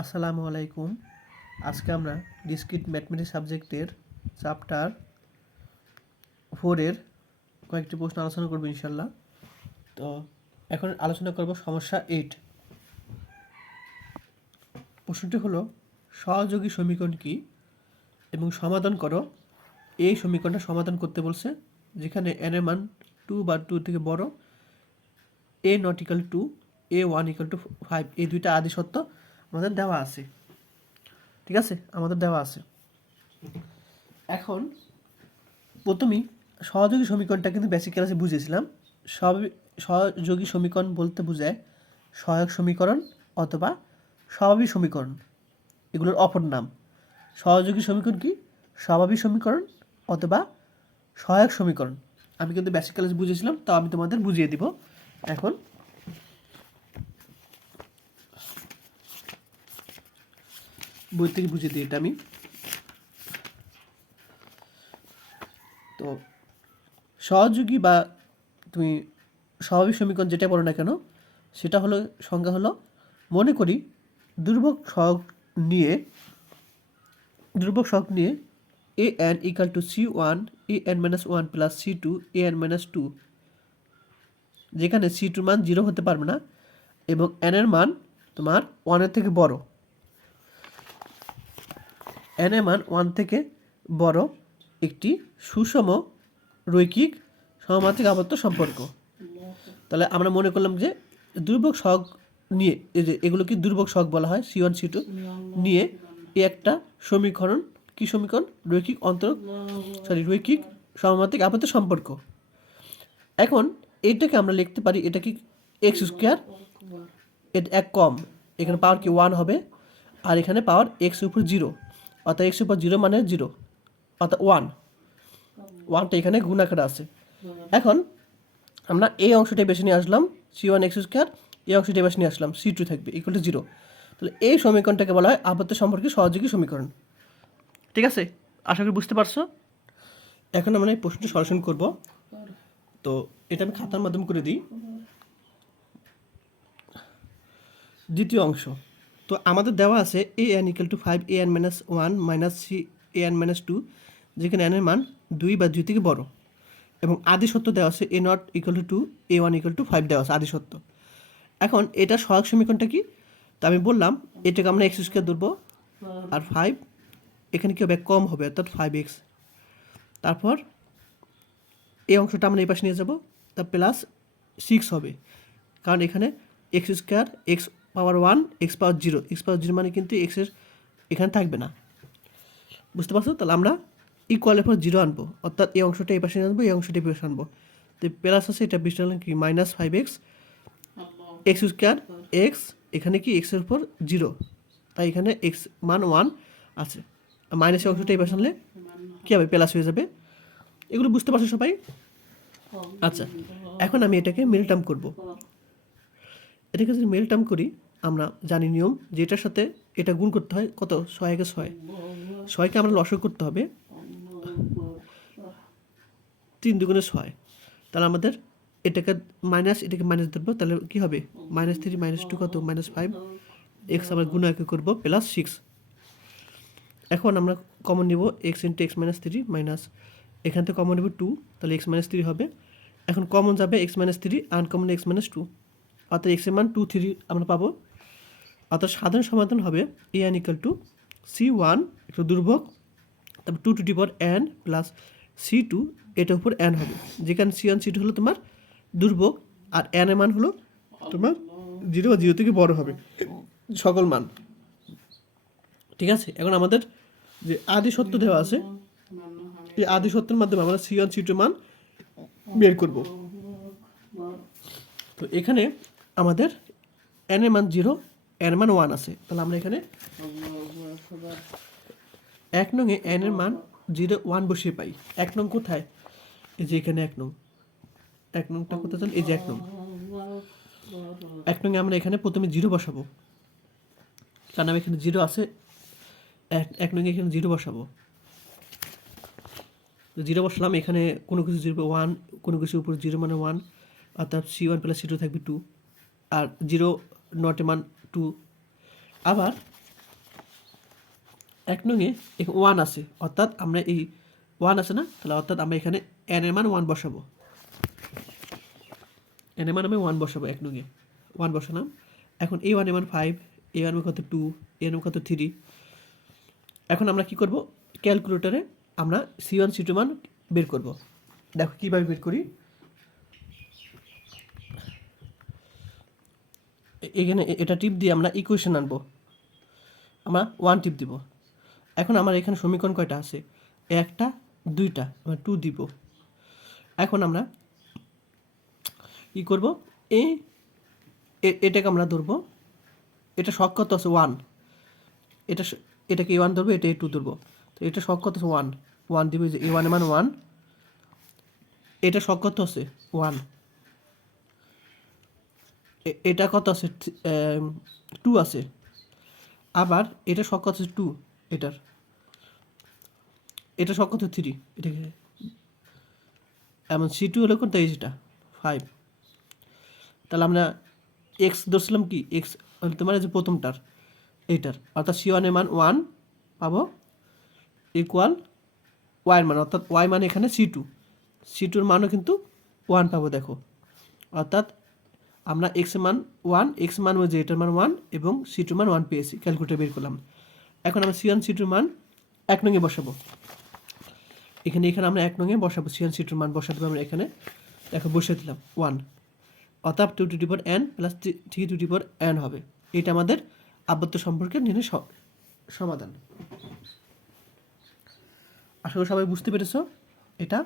আসসালামু আলাইকুম। আজকে আমরা ডিসক্রিট ম্যাথমেটিক্স সাবজেক্টের চ্যাপ্টার 4-এর কয়েকটি প্রশ্ন আলোচনা করব ইনশাল্লাহ। তো এখন আলোচনা করব সমস্যা 8। প্রশ্নটি হলো সহযোগী সমীকরণ কি এবং সমাধান করো। এই সমীকরণটা সমাধান করতে বলছে, যেখানে n এর মান 2 বা 2 থেকে বড়, a not equal two a1 equal to 5, এই দুইটা আদি সত্য আমাদের দেওয়া আছে। ঠিক আছে, আমাদের দেওয়া আছে। এখন প্রথমেই সহযোগী সমীকরণটা কিন্তু বেসিক ক্লাসে বুঝেছিলাম। সহযোগী সমীকরণ বলতে বোঝায় সহায়ক সমীকরণ অথবা স্বাভাবিক সমীকরণ, এগুলোর অপর নাম। সহযোগী সমীকরণ কি? স্বাভাবিক সমীকরণ অথবা সহায়ক সমীকরণ। আমি কিন্তু বেসিক ক্লাসে বুঝেছিলাম, তাও আমি তোমাদের বুঝিয়ে দিব। এখন বই থেকে বুঝিয়ে দিই এটা আমি। তো সহযোগী বা তুমি স্বাভাবিক সমীকরণ যেটা বলো না কেন, সেটা হলো সংজ্ঞা হলো, মনে করি ধ্রুবক সহগ নিয়ে এ এন ইকাল টু c1 এ এন মাইনাস 1 প্লাস c2 এ এন মাইনাস 2, যেখানে c2 মান 0 হতে পারবে না এবং n এর মান তোমার 1 থেকে বড়। n এর মান 1 থেকে বড় একটি সুষম রৈখিক সমানুপাতিক আবদ্ধ সম্পর্ক। তাহলে আমরা মনে করলাম যে ধ্রুবক সহগ নিয়ে, এই যে এগুলো কি ধ্রুবক সহগ বলা হয়, c1 c2 নিয়ে এই একটা সমীকরণ, কি সমীকরণ? রৈখিক সমানুপাতিক আবদ্ধ সম্পর্ক। এখন এইটাকে আমরা লিখতে পারি, এটা কি এক্স স্কোয়ার, এটা এক কম, এখানে পাওয়ার কি 1 হবে, আর এখানে পাওয়ার এক্স উপর 0, অর্থাৎ এক্স উপর 0 মানে 0, অর্থাৎ 1টা এখানে গুণ আকারে আছে। এখন আমরা এই অংশটাই বেছে নিয়ে আসলাম c1 এক্স স্কোয়ার, এই অংশটাই বেছে নিয়ে আসলাম c2 থাকবে ইকুয়াল টু 0। তাহলে এই সমীকরণটাকে বলা হয় আবদ্ধ সম্পর্কে সহযোগী সমীকরণ। ঠিক আছে, আশা করি বুঝতে পারছো। এখন আমরা এই প্রশ্নটি সলিউশন করব। তো এটা আমি খাতার মাধ্যমে করে দিই। দ্বিতীয় অংশ, তো আমাদের দেওয়া আছে A N equal to 5 A N minus 1 minus C A N minus 2, যেখানে এন এর মান 2 বা 2 থেকে বড়, এবং আদি সত্য দেওয়া আছে A naught equal to 2 A 1 equal to 5 দেওয়া আছে আদি সত্য। এখন এটা সহায়ক সমীকরণটা কি? তো আমি বললাম এটাকে আমরা এক্স স্কোয়ার ধরবো, আর 5 এখানে কী হবে? কম হবে, অর্থাৎ 5x। তারপর এই অংশটা আমরা এই পাশে নিয়ে যাব, তা প্লাস 6 হবে, কারণ এখানে এক্স স্কোয়ার এক্স পাওয়ার 1 এক্স পাওয়ার 0, এক্স পাওয়ার 0 মানে কিন্তু এক্সের এখানে থাকবে না। বুঝতে পারছো? তাহলে আমরা ইকুয়ালের পর 0 আনবো, অর্থাৎ এই অংশটা এই পাশে আনবো, এই অংশটা এই পাশে আনবো। তো প্লাস আছে, এটা বিশ কি minus 5x x square x, এখানে কি এক্সের উপর 0, তাই এখানে এক্স মান 1 আছে। মাইনাস অংশটা এই পাশে আনলে কী হবে? প্লাস হয়ে যাবে। এগুলো বুঝতে পারছো সবাই? আচ্ছা, এখন আমি এটাকে মিল টার্ম করবো। এটাকে যদি মিল টার্ম করি, আমরা জানি নিয়ম যে এটার সাথে এটা গুণ করতে হয়, কত? 6 × 6, 6কে আমরা লসক করতে হবে, 3 × 2 = 6। তাহলে আমাদের এটাকে মাইনাস ধরবো, তাহলে কি হবে? -3 -2 কত? -5, এক্স আমরা গুণ একে করবো প্লাস 6। এখন আমরা কমন নিব x into x minus 3 minus, এখান থেকে কমন নেব 2, তাহলে এক্স মাইনাস 3 হবে। এখন কমন যাবে x minus 3, uncommon X minus 2, অর্থাৎ এক্সের মান 2 3 আমরা পাবো। অর্থাৎ সাধারণ সমাধান হবে এ এন ইকাল টু c1 একটু দুর্ভোগ, তারপর 2 two the power n plus c2, এটার উপর n হবে, যেখানে c1 c2 হলো তোমার দুর্ভোগ, আর n এর মান হলো তোমার 0 বা 0 থেকে বড় হবে সকল মান। ঠিক আছে, এখন আমাদের যে আদি সত্য দেওয়া আছে, এই আদি সত্যের মাধ্যমে আমরা c1 c2 মান বের করব। তো এখানে আমাদের n এর মান 0, n এর মান 1 আছে, তাহলে আমরা এখানে 1 নংয়ে n এর মান 0 1 বসিয়ে পাই। 1 নং কোথায়? এই যে এখানে 1 নং, 1 নংটা কোথায়? চল, এই যে 1 নং, 1 নংয়ে আমরা এখানে প্রথমে 0 বসাবো, কারণ আমি এখানে 0 আছে, 1 নংয়ে এখানে 0 বসাবো। তো 0 বসলাম, এখানে কোনো কিছু 0 1, কোনো কিছু উপর 0 মানে 1, অর্থাৎ c1 প্লাস c2 থাকবে 2, আর 0 নটের মান 2। আবার 1 নং এ 1 আছে, অর্থাৎ আমরা এই 1 আছে না, তাহলে অর্থাৎ আমরা এখানে n এর মান 1 বসাবো। n এর মান আমি 1 বসাবো, 1 নং এ 1 বসালাম। এখন a1 এর মান 5, a1 এর কত 2, a1 এর কত 3। এখন আমরা কি করব, ক্যালকুলেটরে আমরা c1 c2 মান বের করব। দেখো কিভাবে বের করি। এখানে এটা টিপ দিয়ে আমরা ইকুয়েশন আনবো, আমরা 1 টিপ দিব। এখন আমার এখানে সমীকরণ কয়টা আছে, একটা দুইটা, আমরা 2 দিব। এখন আমরা কি করব, এটাকে আমরা ধরবো, এটা শক কত আছে 1, এটাকে a1 ধরবো, এটা a2 ধরবো। তো এটা শক কত আছে 1, 1 দিব, যে a1 এর মান 1, এটা শক কত আছে 1, এটা কত আছে 2 আছে, আবার এটা শক কত আছে 2, এটা শক কত 3, এটাকে এমন c2 হলো কোনটা, এই যেটা 5। তাহলে আমরা x ধরছিলাম কি, x হলো তোমার যে প্রথমটার এইটার, অর্থাৎ c1 এর মান 1 পাবো ইকুয়াল y এর মান, অর্থাৎ y মানে এখানে c2 এর মানও কিন্তু 1 পাবো। দেখো অর্থাৎ আমরা x এর মান 1, x মান যে এটার মান 1 এবং c2 মান 1 পেয়েছি, ক্যালকুলেটর বের করলাম। এখন আমরা c1 c2 মান 1 নং এ বসাবো। এখানে আমরা 1 নং এ বসাবো, c1 c2 মান বসাতে হবে আমরা এখানে। দেখো বসিয়ে দিলাম 1, অর্থাৎ 2 two the power n plus 3 two the power n হবে। এটা আমাদের আবদ্ধ সম্পর্কের নির্ণয় সমাধান। আশা করি সবাই বুঝতে পেরেছ এটা।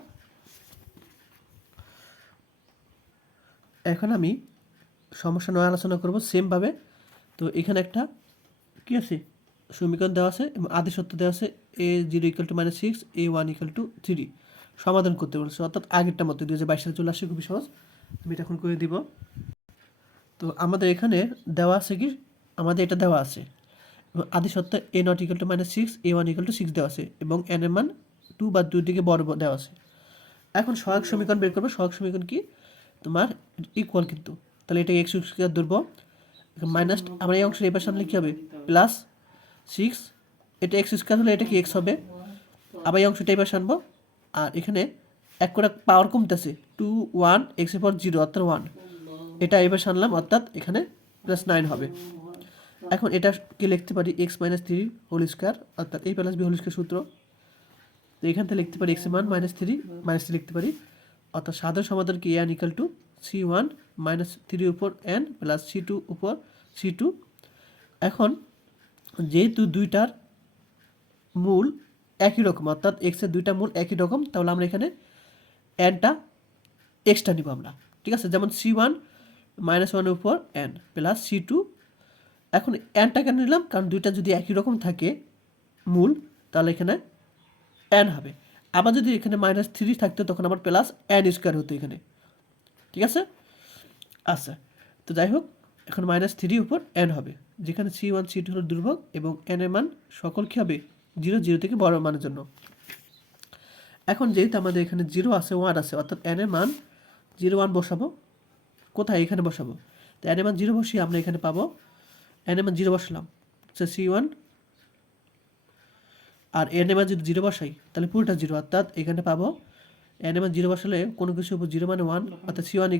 এখন আমি সমস্যা 9 আলোচনা করব সেমভাবে। তো এখানে একটা কি আছে, সমীকরণ দেওয়া আছে এবং আদি সত্য দেওয়া আছে, a0 = -6, a1 = 3 সমাধান করতে বলছে, অর্থাৎ আগেরটার মতো 2022 সালে চলে আসছে, খুবই সহজ। আমি এটা এখন করে দিব। তো আমাদের এখানে দেওয়া আছে কি, আমাদের এটা দেওয়া আছে এবং আদি সত্য a0 = -6, a1 = 6 দেওয়া আছে এবং n এর মান 2 বা 2 দিকে বড় দেওয়া আছে। এখন সহায়ক সমীকরণ বের করবো। সহায়ক সমীকরণ কি, তোমার ইকুয়াল কিন্তু, তাহলে এটা x স্কয়ার ধরবো, মাইনাস আমরা এই অংশের এই পাশে আনলে কী হবে, +6, এটা x স্কয়ার হলে এটা কি x হবে, আবার এই অংশটা এই পাশে আনবো, আর এখানে এক করে পাওয়ার কমতেছে 2 1 x⁴0 অর্থাৎ 1, এটা এই পাশে আনলাম, অর্থাৎ এখানে +9 হবে। এখন এটা কি লিখতে পারি, x - 3 হোল স্কয়ার, অর্থাৎ a + b হোল স্কয়ার সূত্র। তো এখান থেকে লিখতে পারি x এর মান -3 লিখতে পারি, অর্থাৎ সাধারণ সমাধান কি n = c1 - 3 উপর n প্লাস c2 উপর c2। এখন যেহেতু দুইটার মূল একই রকম, অর্থাৎ x এর দুইটা মূল একই রকম, তাহলে আমরা এখানে nটা এক্সট্রা নিব আমরা, ঠিক আছে। যেমন c1 - 1 উপর n প্লাস c2। এখন nটা কেন নিলাম, কারণ দুইটা যদি একই রকম থাকে মূল, তাহলে এখানে n হবে। আবার যদি এখানে -3 থাকতো তখন আবার প্লাস n² হতো এখানে, ঠিক আছে। আচ্ছা, তো যাই হোক, এখন -3 উপর n হবে, যেখানে c1 c2 হলো ধ্রুবক এবং n এর মান সকল কী হবে, 0 0 থেকে বড় মানের জন্য। এখন যেহেতু আমাদের এখানে 0 আছে 1 আছে, অর্থাৎ n এর মান 0 1 বসাবো, কোথায়, এখানে বসাবো। তো n এর মান 0 বসিয়ে আমরা এখানে পাবো, n এর মান 0 বসালাম, আচ্ছা c1, আর n এর মান যদি 0 বসাই তাহলে পুরোটা 0, অর্থাৎ এখানে পাবো n এর মান 0 বসালে কোনো কিছুর উপর 0 মানে 1, অর্থাৎ c1 =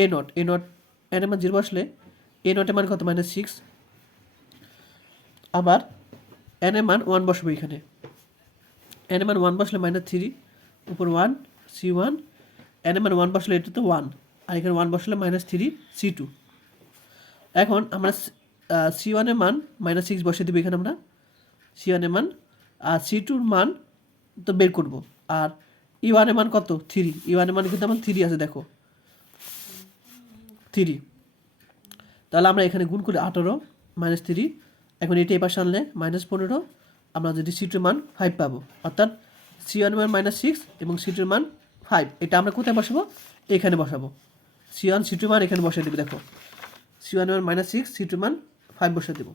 a0, n এর মান 0 বসলে a0 এর মান কত, -6। আবার n এর মান 1 বসাবো এখানে, n এর মান 1 বসলে -3 উপর 1 c1, n এর মান 1 বসলে এটা তো 1, আর এখানে 1 বসলে -3 c2। এখন আমরা c1 এর মান -6 বসিয়ে দেবো এখানে আমরা, c1 এর মান, আর c2 এর মান তো বের করব, আর e1 এর মান কত 3, e1 এর মান কিন্তু আমার 3 আছে, দেখো 3, তাহলে আমরা এখানে গুণ করি 18 -3, এখন এটা এই পাশে আনলে -15, আমরা যদি c2 এর মান 5 পাবো, অর্থাৎ c1 এর মান -6 এবং c2 এর মান 5। এটা আমরা কোথায় বসাবো, এখানে বসাবো, c1 c2 এর মান এখানে বসিয়ে দেবে। দেখো c1 এর মান -6, c2 এর মান 5 বসিয়ে দেবো।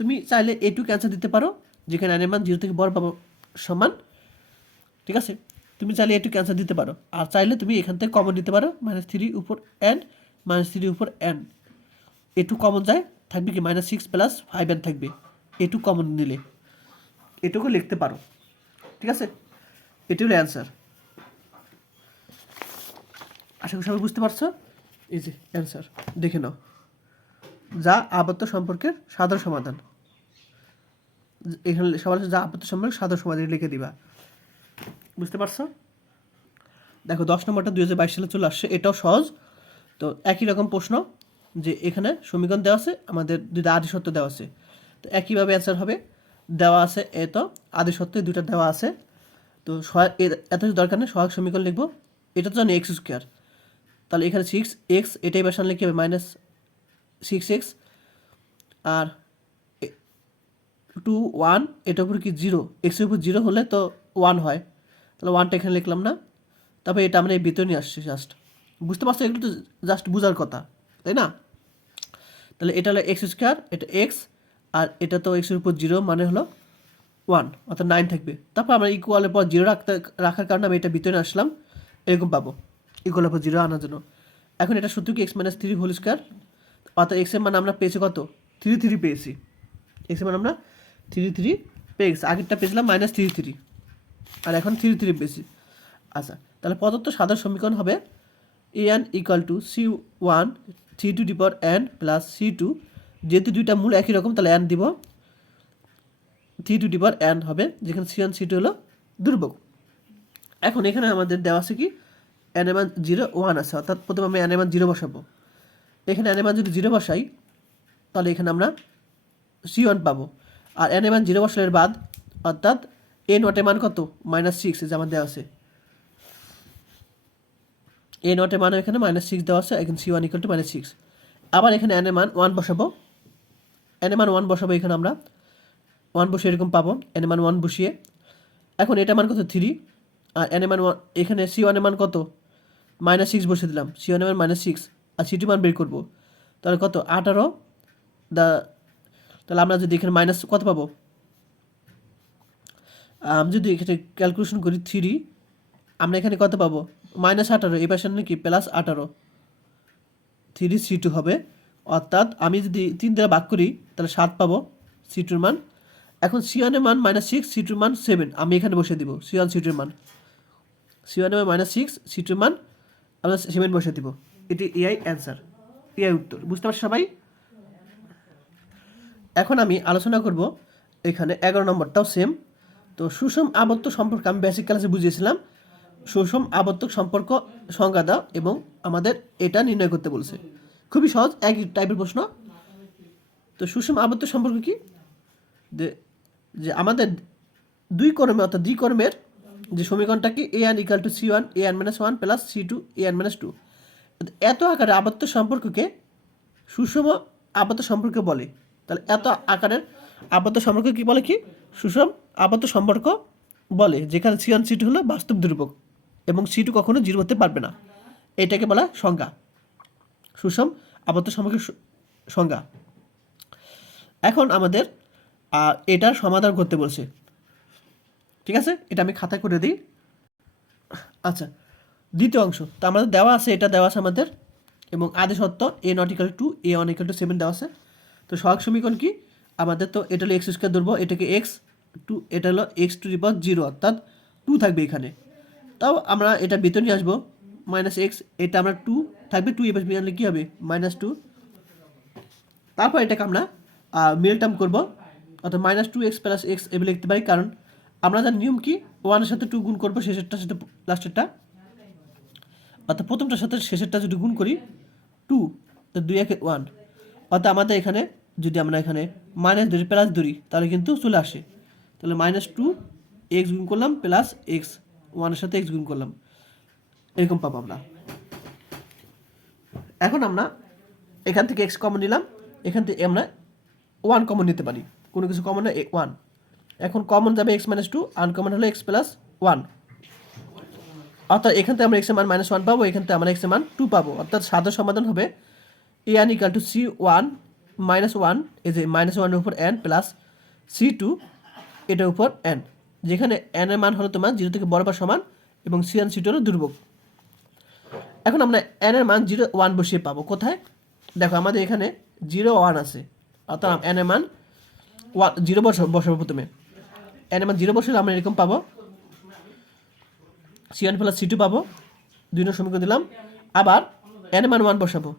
তুমি চাইলে a2 ক্যান্সেল দিতে পারো, যেখানে n এর মান 0 থেকে বড় পাবো সমান, ঠিক আছে। তুমি চাইলে a2 ক্যান্সেল দিতে পারো, আর চাইলে তুমি এখান থেকে কমন নিতে পারো, -3 উপর n -3 উপর n, a2 কমন যায়, থাকবে কি -6 + 5n থাকবে, a2 কমন নিলে। এটুকু লিখতে পারো। ঠিক আছে, এটি হলো অ্যান্সার। আশা করি সবাই বুঝতে পারছো। এই যে অ্যান্সার দেখে নাও, যা আবদ্ধ সম্পর্কের সাধারণ সমাধান। এখানে সবার যা আবদ্ধ সম্পর্কের সাধারণ সমাধান লিখে দিবা। বুঝতে পারছো? দেখো 10 নম্বরটা 2022 সালে চলে আসছে, এটাও সহজ। তো একই রকম প্রশ্ন, যে এখানে সমীকরণ দেওয়া আছে, আমাদের দুইটা আদি সত্য দেওয়া আছে, তো একইভাবে অ্যান্সার হবে। দেওয়া আছে এত আদি সত্য দুইটা দেওয়া আছে, তো এত দরকার নেই, সহায়ক সমীকরণ লিখবো। এটা তো জানি এক্স স্কোয়ার, তাহলে এখানে 6x, এটাই বাসান লিখে হবে -6x, আর 2 1, এটার উপর কি 0, এক্সের উপর 0 হলে তো 1 হয়, তাহলে 1টা এখানে লিখলাম না। তারপরে এটা আমরা এই ভিতরে নিয়ে আসছি জাস্ট। বুঝতে পারছো? এগুলো তো জাস্ট বোঝার কথা, তাই না? তাহলে এটা হলো এক্স স্কোয়ার, এটা এক্স, আর এটা তো এক্সের উপর 0 মানে হলো 1, অর্থাৎ 9 থাকবে। তারপর আমরা ইকুয়ালের পর 0 রাখার কারণে আমি এটা ভিতরে আসলাম, এরকম পাবো ইকুয়ালের পর 0 আনার জন্য। এখন এটা সূত্র কি x-3 হোল স্কোয়ার, অর্থাৎ এক্সের মান আমরা পেয়েছি কত, 3 পেয়েছি। এক্সের মান আমরা 3 পেয়ে গেছি, আগেরটা পেয়েছিলাম -3, আর এখন 3 পেয়েছি। আচ্ছা, তাহলে প্রদত্ত সাধারণ সমীকরণ হবে an = c1 3n plus c2, যেহেতু দুইটা মূল একই রকম তাহলে n দিব, 3n হবে, যেখানে c1 c2 হলো ধ্রুবক। এখন এখানে আমাদের দেওয়া আছে কি n এর মান 0 1 আছে, অর্থাৎ প্রথমে আমি n এর মান 0 বসাবো। এখানে n এর মান যদি 0 বসাই তাহলে এখানে আমরা c1 পাবো, আর n এর মান 0 বসানোর বাদ, অর্থাৎ a নটের মান কত -6, যে আমার দেওয়া আছে a নটের মান এখানে -6 দেওয়া আছে, এখানে c1 = -6। আবার এখানে n এর মান 1 বসাবো, n এর মান 1 বসাবো, এখানে আমরা 1 বসিয়ে এরকম পাবো, n এর মান 1 বসিয়ে। এখন এটার মান কত 3, আর n এর মান 1, এখানে c1 এর মান কত -6 বসিয়ে দিলাম, c1 এর মান -6, আর c2 মান বের করবো, তাহলে কত 18 তাহলে আমরা যদি এখানে মাইনাস কত পাবো, আমি যদি এখানে ক্যালকুলেশন করি 3, আমরা এখানে কত পাবো -18, এই পাশে নাকি +18, 3c2 হবে। অর্থাৎ আমি যদি 3 দ্বারা ভাগ করি তাহলে 7 পাবো c2 এর মান। এখন c1 এর মান -6, c2 এর মান 7, আমি এখানে বসিয়ে দিব c1 c2 এর মান, c1 এর মান -6, c2 এর মান আমরা 7 বসিয়ে দিব। এটি এআই অ্যান্সার, এআই উত্তর। বুঝতে পারছো সবাই? এখন আমি আলোচনা করব এখানে 11 নম্বরটাও সেম। তো সুষম আবর্ত সম্পর্ক আমি বেসিক ক্লাসে বুঝিয়েছিলাম। সুষম আবর্তক সম্পর্ক সংজ্ঞা দাও এবং আমাদের এটা নির্ণয় করতে বলছে। খুবই সহজ, একই টাইপের প্রশ্ন। তো সুষম আবর্ত সম্পর্ক কি, যে আমাদের দুই কর্মে অর্থাৎ দ্বিকর্মের যে সমীকরণটা কি an = c1 an-1 plus c2 an-2, এত আকারে আবর্ত সম্পর্ককে সুষম আবর্ত সম্পর্ক বলে। তাহলে এত আকারের আবর্ত সম্পর্ক কি বলে, কি সুষম আবর্ত সম্পর্ক বলে, যেখানে c1 c2 হলো বাস্তব ধ্রুবক এবং c2 কখনো 0 হতে পারবে না। এটাকে বলা সংজ্ঞা, সুষম আবর্ত সম্পর্কের সংজ্ঞা। এখন আমাদের এটার সমাধান করতে বলছে, ঠিক আছে? এটা আমি খাতায় করে দিই। আচ্ছা, দ্বিতীয় অংশ তো আমাদের দেওয়া আছে, এটা দেওয়া আছে আমাদের, এবং আদি সত্য a ≠ 2 a1 = 7 দেওয়া আছে। তো সহগ সমীকরণ কি আমাদের, তো এটা হলো x² ধরবো, এটাকে x2, এটা হলো x⁻0, অর্থাৎ 2 থাকবে এখানে। তাও আমরা এটা ভিতরে নিয়ে আসবো -x, এটা আমরা 2 থাকবে, 2 এবার আনলে কী হবে -2। তারপর এটাকে আমরা মিডল টার্ম করবো, অর্থাৎ -2x + x এভাবে লিখতে পারি, কারণ আমরা জানি নিয়ম কি 1 এর সাথে 2 গুণ করবো, শেষেরটার সাথে লাস্টেরটা, অর্থাৎ প্রথমটার সাথে শেষেরটা যদি গুণ করি 2, তো 2 × 1, অর্থাৎ আমাদের এখানে যদি আমরা এখানে মাইনাস ধরি প্লাস ধরি তাহলে কিন্তু চলে আসে। তাহলে -2x গুণ করলাম প্লাস x, 1 এর সাথে x গুণ করলাম, এরকম পাবো আমরা। এখন আমরা এখান থেকে x কমন নিলাম, এখান থেকে আমরা 1 কমন নিতে পারি, কোনো কিছু কমন না 1। এখন কমন যাবে x-2, আনকমন হলো x + 1, অর্থাৎ এখান থেকে আমরা x এর মান -1 পাবো, এখান থেকে আমরা x এর মান 2 পাবো। অর্থাৎ সাধারণ সমাধান হবে an = c1 - 1, এই যে -1 এর উপর n প্লাস c2 এটার উপর n, যেখানে n এর মান হলো তোমার 0 থেকে বড় বা সমান এবং c1 c2 হলো ধ্রুবক। এখন আমরা n এর মান 0 1 বসিয়ে পাবো কোথায়, দেখো আমাদের এখানে 0 1 আছে, অর্থাৎ n এর মান 0 বসাবো প্রথমে। এন এর মান 0 বসালে আমরা এরকম পাবো C1 প্লাস C2 পাবো, 2 নং সমীকরণ দিলাম। আবার এন এর মান 1 বসাবো,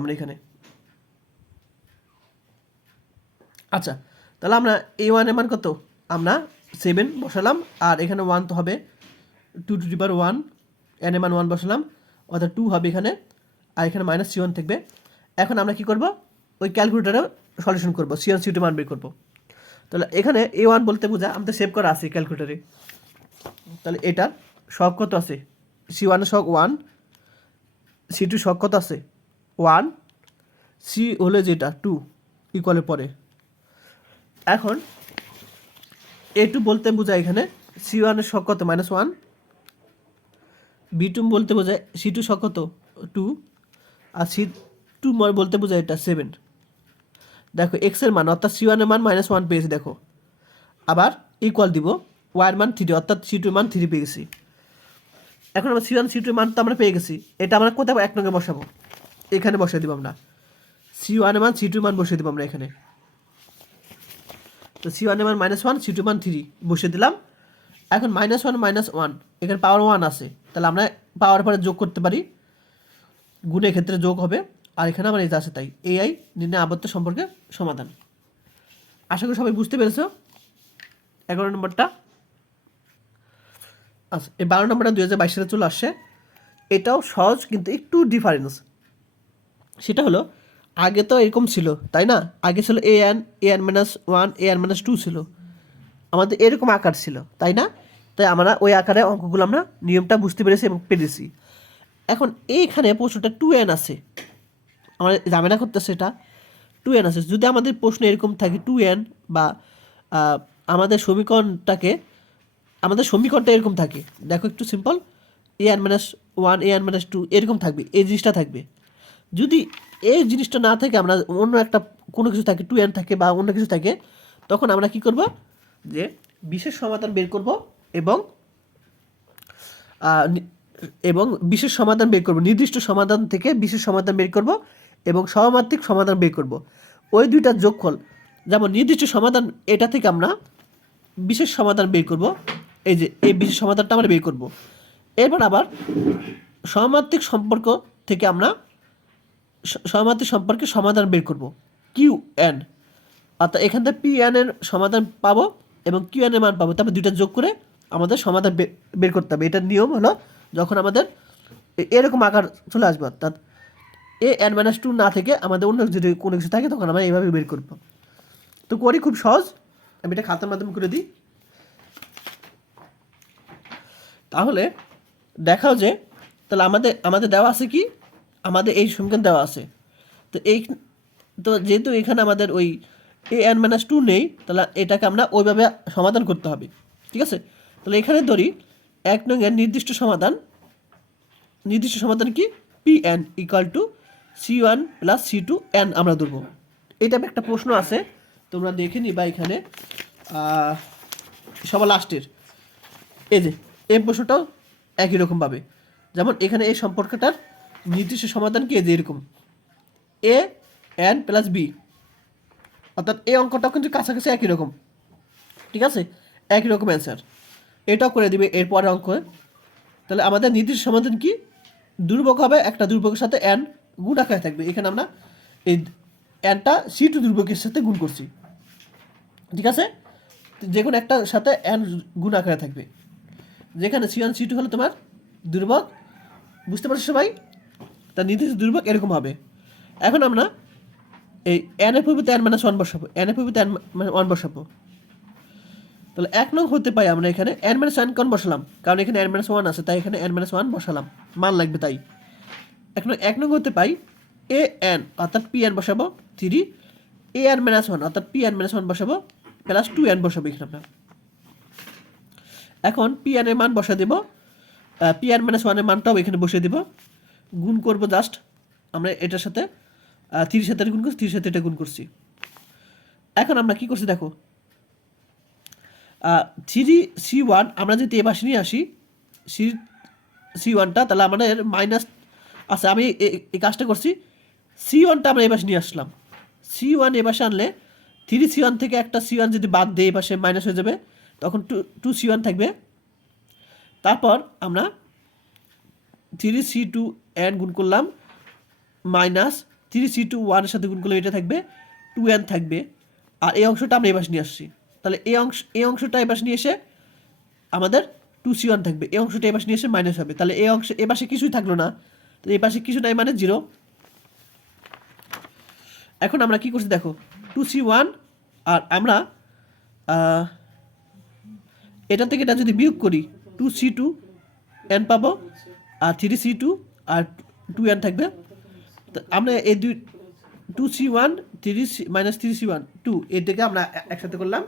আমরা এখানে। আচ্ছা, তাহলে আমরা A1 এর মান কত, আমরা 7 বসালাম, আর এখানে 1 তো হবে 2 টু দি পাওয়ার 1, এন এর মান 1 বসালাম, অর্থাৎ 2 হবে এখানে, আর এখানে মাইনাস C1 থাকবে। এখন আমরা কি করব, ওই ক্যালকুলেটারে সলিউশন করব, C1 C2 মান বের করব। তাহলে এখানে A1 বলতে বোঝা আমাদের সেভ করা আছে ক্যালকুলেটারে। তাহলে এটার সহগ কত আছে, C1 এর সহগ 1, C2 সহগ কত আছে 1, C হলে যেটা 2 ইকুয়ালের পরে। এখন A2 বলতে বোঝায় এখানে C1 এর সহগ কত -1, B2 বলতে বোঝায় C2 সহগ কত 2, আর C2 বলতে বোঝায় এটা 7। দেখো x এর মান অর্থাৎ C1 এর মান -1 পেয়েছি, দেখো আবার ইকুয়াল দিব y এর মান 3 অর্থাৎ C2 এর মান 3 পেয়ে গেছি। এখন আমরা C1 C2 এর মান তো আমরা পেয়ে গেছি, এটা আমরা কোথায় 1 নঙ্গে বসাবো, এখানে বসিয়ে দিব আমরা C1 এর মান C2 এর মান বসিয়ে দিব আমরা এখানে। তো C1 এর মান -1, C2 এর মান 3 বসিয়ে দিলাম। এখন -1 এখানে পাওয়ার 1 আছে, তাহলে আমরা পাওয়ার পরে যোগ করতে পারি, গুণের ক্ষেত্রে যোগ হবে, আর এখানে আমার এই আছে, তাই AI নির্ণয় আবদ্ধ সম্পর্কে সমাধান। আশা করি সবাই বুঝতে পেরেছো 11 নম্বরটা। আচ্ছা, এই 12 নম্বরটা 2022 সালে চলে আসছে। এটাও সহজ কিন্তু একটু ডিফারেন্স, সেটা হলো আগে তো এরকম ছিল তাই না, আগে ছিল an-1 an-2 ছিল, আমাদের এরকম আকার ছিল তাই না, তাই আমরা ওই আকারে অঙ্কগুলো আমরা নিয়মটা বুঝতে পেরেছি এবং পেরেছি। এখন এইখানে প্রশ্নটা 2n আছে, আমরা ঝামেলা করতেছে, এটা 2n আছে। যদি আমাদের প্রশ্ন এরকম থাকে 2n বা আমাদের সমীকরণটা এরকম থাকে, দেখো একটু সিম্পল, an-1 an-2 এরকম থাকবে, এই জিনিসটা থাকবে। যদি এই জিনিসটা না থাকে, আমরা অন্য একটা কোনো কিছু থাকে 2n থাকে বা অন্য কিছু থাকে, তখন আমরা কি করব, যে বিশেষ সমাধান বের করব এবং বিশেষ সমাধান বের করব, নির্দিষ্ট সমাধান থেকে বিশেষ সমাধান বের করব এবং সহমাত্রিক সমাধান বের করব। ওই দুইটার যোগফল, যেমন নির্দিষ্ট সমাধান এটা থেকে আমরা বিশেষ সমাধান বের করব, এই যে এই বিশেষ সমাধানটা আমরা বের করব। এরপর আবার সহমাত্রিক সম্পর্ক থেকে আমরা সহমাত্রিক সম্পর্কে সমাধান বের করব, QN, অর্থাৎ এখান থেকে PN এর সমাধান পাবো এবং QN এর মান পাবো, তারপর দুইটা যোগ করে আমাদের সমাধান বের করতে হবে। এটার নিয়ম হলো যখন আমাদের এরকম আকার চলে আসবে, অর্থাৎ an-2 না থেকে আমাদের অন্য যদি কোনো কিছু থাকে, তখন আমরা এইভাবে বের করব। তো করি, খুব সহজ, আমি এটা খাতার মাধ্যমে করে দিই। তাহলে দেখাও যে তাহলে আমাদের দেওয়া আছে কি, আমাদের এই সমীকরণ দেওয়া আছে, তো যেহেতু এখানে আমাদের ওই an-2 নেই, তাহলে এটাকে আমরা ওইভাবে সমাধান করতে হবে, ঠিক আছে। তাহলে এখানে ধরি 1 নং এর নির্দিষ্ট সমাধান কি, Pn = C1 + C2 n আমরা ধরবো। এটা একটা প্রশ্ন আছে, তোমরা দেখে নিবা এখানে সবার লাস্টের, এই যে এই প্রশ্নটাও একই রকম পাবে। যেমন এখানে এই সম্পর্কটার নির্দিষ্ট সমাধান কি, যে এরকম an + b, অর্থাৎ এই অঙ্কটাও কিন্তু কাছাকাছি একই রকম, ঠিক আছে, একই রকম অ্যান্সার। এটাও করে দিবে এরপরে অঙ্ক। তাহলে আমাদের নির্দিষ্ট সমাধান কি, দুর্ভোগ হবে, একটা দুর্ভোগের সাথে n গুণ আকারে থাকবে। এখানে আমরা এই nটা C2 দুর্ভোগের সাথে গুণ করছি, ঠিক আছে, যে কোনো একটার সাথে n গুণ আকারে থাকবে, যেখানে C1 C2 হলো তোমার দুর্ভোগ, বুঝতে পারছো সবাই, তার নির্দিষ্ট দুর্ভোগ এরকম হবে। এখন আমরা এই n এর পরিবর্তে n-1 বসাবো, তাহলে 1 নং হতে পাই আমরা এখানে n-1 কোন বসালাম, কারণ এখানে n-1 আছে, তাই এখানে n-1 বসালাম, মান লাগবে তাই। এখন 1 নং হতে পাই an অর্থাৎ Pn বসাবো 3, an-1 অর্থাৎ Pn-1 বসাবো প্লাস 2n বসাবো এখানে আমরা। এখন Pn এর মান বসা দেব, Pn-1 এর মানটাও এখানে বসিয়ে দেব, গুণ করব জাস্ট, আমরা এটার সাথে 3 সাথে গুণ করছি, 3 সাথে এটা গুণ করছি। এখন আমরা কি করছি দেখো, 3C1 আমরা যদি এ পাশে নিয়ে আসি C1টা, তাহলে আমাদের মাইনাস আছে, আমি এই কাজটা করছি, C1টা আমরা এই পাশে নিয়ে আসলাম, C1 এ পাশে আনলে 3C1 থেকে একটা C1 যদি বাদ দিয়ে এই পাশে মাইনাস হয়ে যাবে, তখন 2C1 থাকবে। তারপর আমরা 3C2n গুণ করলাম, মাইনাস 3C2 1 এর সাথে গুণ করলে এটা থাকবে 2n থাকবে। আর এই অংশটা আমরা এই পাশে নিয়ে আসছি, তাহলে এই অংশটা এই পাশে নিয়ে এসে আমাদের 2C1 থাকবে, এই অংশটা এই পাশে নিয়ে এসে মাইনাস হবে, তাহলে এই অংশ এই পাশে কিছুই থাকলো না, তো এই পাশে কিছু নাই মানে 0। এখন আমরা কি করছি দেখো, 2C1 আর আমরা এটা থেকে এটা যদি বিয়োগ করি 2C2n পাবো, আর 3C2 আর 2n থাকবে। তো আমরা এই 2C1 মাইনাস 3C1 2 এর থেকে আমরা একসাথে করলাম,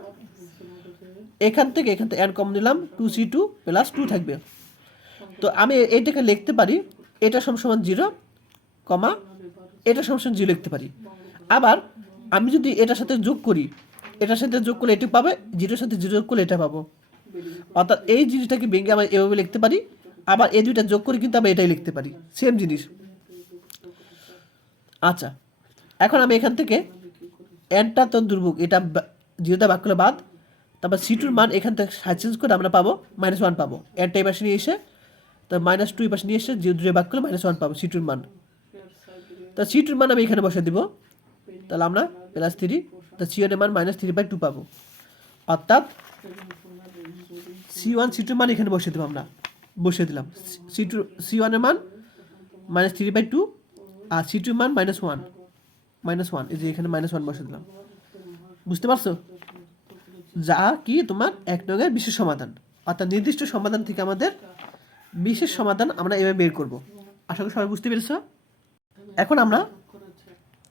এখান থেকে n কম নিলাম, 2C2 প্লাস 2 থাকবে। তো আমি এইটাকে লিখতে পারি এটা সমান 0, কমা এটা সমান 0 লিখতে পারি। আবার আমি যদি এটার সাথে যোগ করি, এটার সাথে যোগ করলে এটি পাবে, 0-এর সাথে 0 যোগ করলে এটা পাবো। অর্থাৎ এই জিনিসটাকে ভেঙে আমরা এভাবে লিখতে পারি, আবার এই দুইটা যোগ করে কিন্তু আমরা এটাই লিখতে পারি, সেম জিনিস। আচ্ছা, এখন আমি এখান থেকে nটা তো দুর্ভোগ, এটা 0টা ভাগ করলে বাদ, তারপর C2 মান এখান থেকে চেঞ্জ করে আমরা পাবো -1 পাবো। nটা এই পাশে নিয়ে এসে তো -2 এই পাশে নিয়ে এসে 0 ভাগ করলে -1 পাবো C2 মান। তো C2 মান আমি এখানে বসে দিব, তাহলে আমরা +3, তো C1 এর মান -3/2 পাবো। অর্থাৎ C1 C2 মান এখানে বসিয়ে দেবো, আমরা বসিয়ে দিলাম C1 এর মান -3/2 আর C2 মান -1, এই যে এখানে -1 বসিয়ে দিলাম। বুঝতে পারছো? যা কি তোমার 1 নংয়ের বিশেষ সমাধান। অর্থাৎ নির্দিষ্ট সমাধান থেকে আমাদের বিশেষ সমাধান আমরা এভাবে বের করব। আশা করি সবাই বুঝতে পেরেছো। এখন আমরা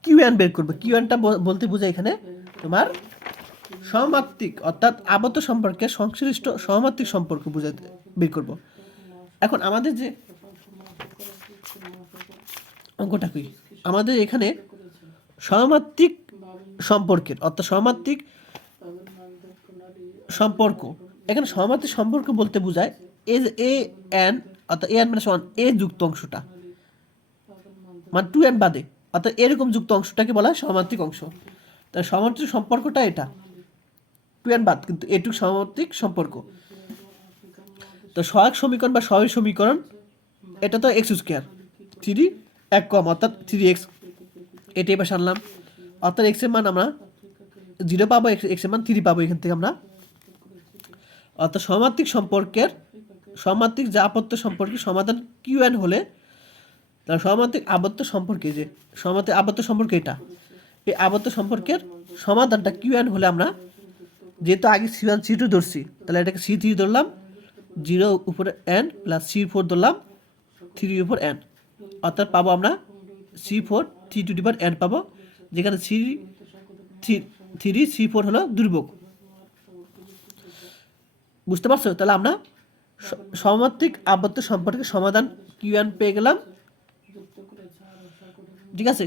কিউএন বের করব। কিউএনটা বলতে বোঝায় এখানে তোমার সহমাত্রিক অর্থাৎ আবদ্ধ সম্পর্কে সংশ্লিষ্ট সহমাত্রিক সম্পর্ক বোঝাতে বের করব। এখন আমাদের যে অঙ্কটা কি, আমাদের এখানে সহমাত্রিক সম্পর্কের অর্থাৎ সহমাত্রিক সম্পর্ক, এখানে সহমাত্রিক সম্পর্ক বলতে বোঝায় এ এন অর্থাৎ an-1 এ যুক্ত অংশটা, মানে 2n বাদে, অর্থাৎ এরকম যুক্ত অংশটাকে বলা হয় সহমাত্রিক অংশ। তাই সহমাত্রিক সম্পর্কটা এটা 2n বাদ, কিন্তু এটুকু সহমাত্রিক সম্পর্ক। তো সহায়ক সমীকরণ বা সহায়ক সমীকরণ এটা তো x², 3 1 কম অর্থাৎ 3x, এটা এবার আনলাম, অর্থাৎ x এর মান আমরা 0 পাবো, x এর মান 3 পাবো এখান থেকে আমরা। অর্থাৎ সহমাত্রিক সম্পর্কের সহমাত্রিক যে আবদ্ধ সম্পর্কের সমাধান কিউএন হলে তার সহমাত্রিক আবদ্ধ সম্পর্কে, যে সহমাত্রিক আবদ্ধ সম্পর্ক এটা, এই আবদ্ধ সম্পর্কের সমাধানটা কিউএন হলে আমরা যেহেতু আগে C1 C2 ধরছি, তাহলে এটাকে C3 ধরলাম, 0 উপরে n প্লাস C4 ধরলাম 3 উপর n, অর্থাৎ পাবো আমরা C4 3n পাবো, যেখানে থ্রি C4 হলো দুর্ভোগ। বুঝতে পারছো? তাহলে আমরা সহমাত্রিক আবদ্ধ সম্পর্কে সমাধান কিউএন পেয়ে গেলাম, ঠিক আছে।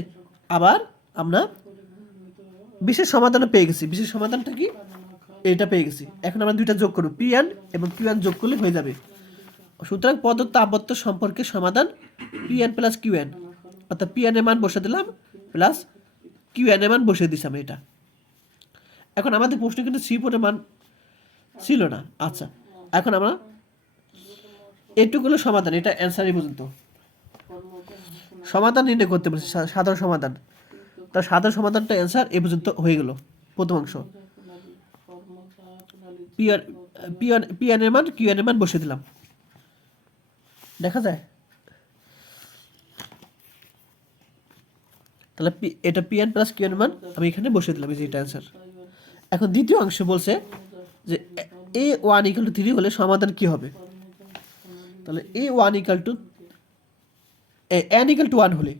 আবার আমরা বিশেষ সমাধানও পেয়ে গেছি। বিশেষ সমাধানটা কি, এটা পেয়ে গেছি। এখন আমরা দুইটা যোগ করব, পিএন এবং কিউএন যোগ করলে হয়ে যাবে। সুতরাং প্রদত্ত আবদ্ধ সম্পর্কের সমাধান পিএন প্লাস কিউএন, অর্থাৎ পিএন এর মান বসে দিলাম প্লাস কিউএন এর মান বসিয়ে দিলাম এটা। এখন আমাদের প্রশ্ন কিন্তু C4 এর মান ছিল না। আচ্ছা, এখন আমরা এটুকুলো সমাধান, এটা অ্যান্সার এই পর্যন্ত সমাধান নির্ণয় করতে বলছি, সাধারণ সমাধান। তার সাধারণ সমাধানটা অ্যান্সার এ পর্যন্ত হয়ে গেল প্রথম অংশ। পিএন এর মান কিউএন এর মান বসিয়ে দিলাম, দেখা যায়। তাহলে এটা পিএন প্লাস কিউএন এর মান আমি এখানে বসিয়ে দিলাম, এই যে এটা অ্যান্সার। এখন দ্বিতীয় অংশ বলছে যে a1 = 3 হলে সমাধান কি হবে। তাহলে a1 = n = 1 হলে,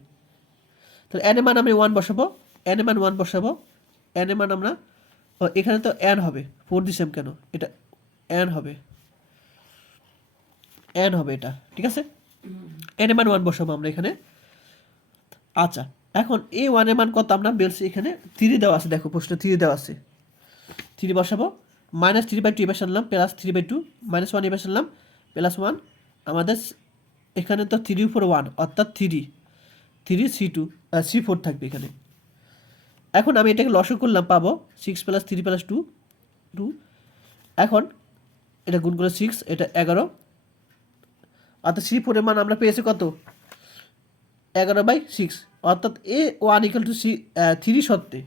তাহলে n এর মান আমি 1 বসাবো, n এর মান 1 বসাবো, n এর মান আমরা এখানে তো n হবে, 4 দিছিলাম কেন, এটা n হবে এটা, ঠিক আছে। n এর মান 1 বসাবো আমরা এখানে। আচ্ছা, এখন a1 এর মান কত আমরা বলছি, এখানে 3 দেওয়া আছে, দেখো প্রশ্ন 3 দেওয়া আছে, 3 বসাবো, -3/2 এবার আনলাম প্লাস 3/2, -1 এবার আনলাম প্লাস 1, আমাদের এখানে তো 3 উপর 1 অর্থাৎ 3 C4 থাকবে এখানে। এখন আমি এটাকে লসক করলাম, পাবো 6 + 3 + 2 2। এখন এটা গুণ করে 6, এটা 11, অর্থাৎ C4 এর মান আমরা পেয়েছি কত, 11/6। অর্থাৎ A1 = 3 সত্ত্বে,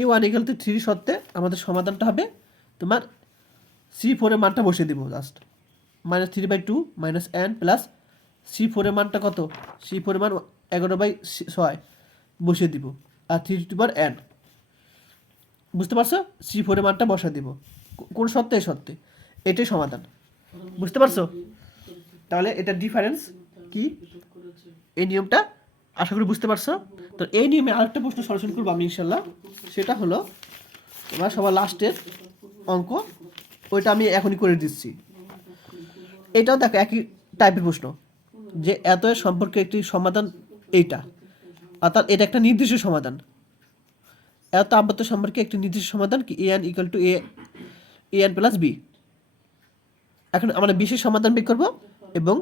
A1 = 3 সত্ত্বে আমাদের সমাধানটা হবে তোমার C4 এর মানটা বসিয়ে দিব জাস্ট, -3/2 - n প্লাস C4 এর মানটা কত, C4 এর মান 11/6 বসিয়ে দিব, আর 3n। বুঝতে পারছো, C4 এর মানটা বসা দিব কোন সত্ত্বে, এই সত্ত্বে। এটাই সমাধান, বুঝতে পারছো? তাহলে এটা ডিফারেন্স কি, এই নিয়মটা আশা করি বুঝতে পারছো। তো এই নিয়মে আরেকটা প্রশ্ন সলিউশন করবো আমি ইনশাল্লাহ, সেটা হলো তোমার সবার লাস্টের অঙ্ক, ওইটা আমি এখনই করে দিচ্ছি। এটাও দেখো একই টাইপের প্রশ্ন, যে এত এর সম্পর্কে একটি সমাধান এইটা, অর্থাৎ এটা একটা নির্দিষ্ট সমাধান। এত আবদ্ধ সম্পর্কে একটি নির্দিষ্ট সমাধান কি an = an + b। এখন আমরা বিশেষ সমাধান বের করব এবং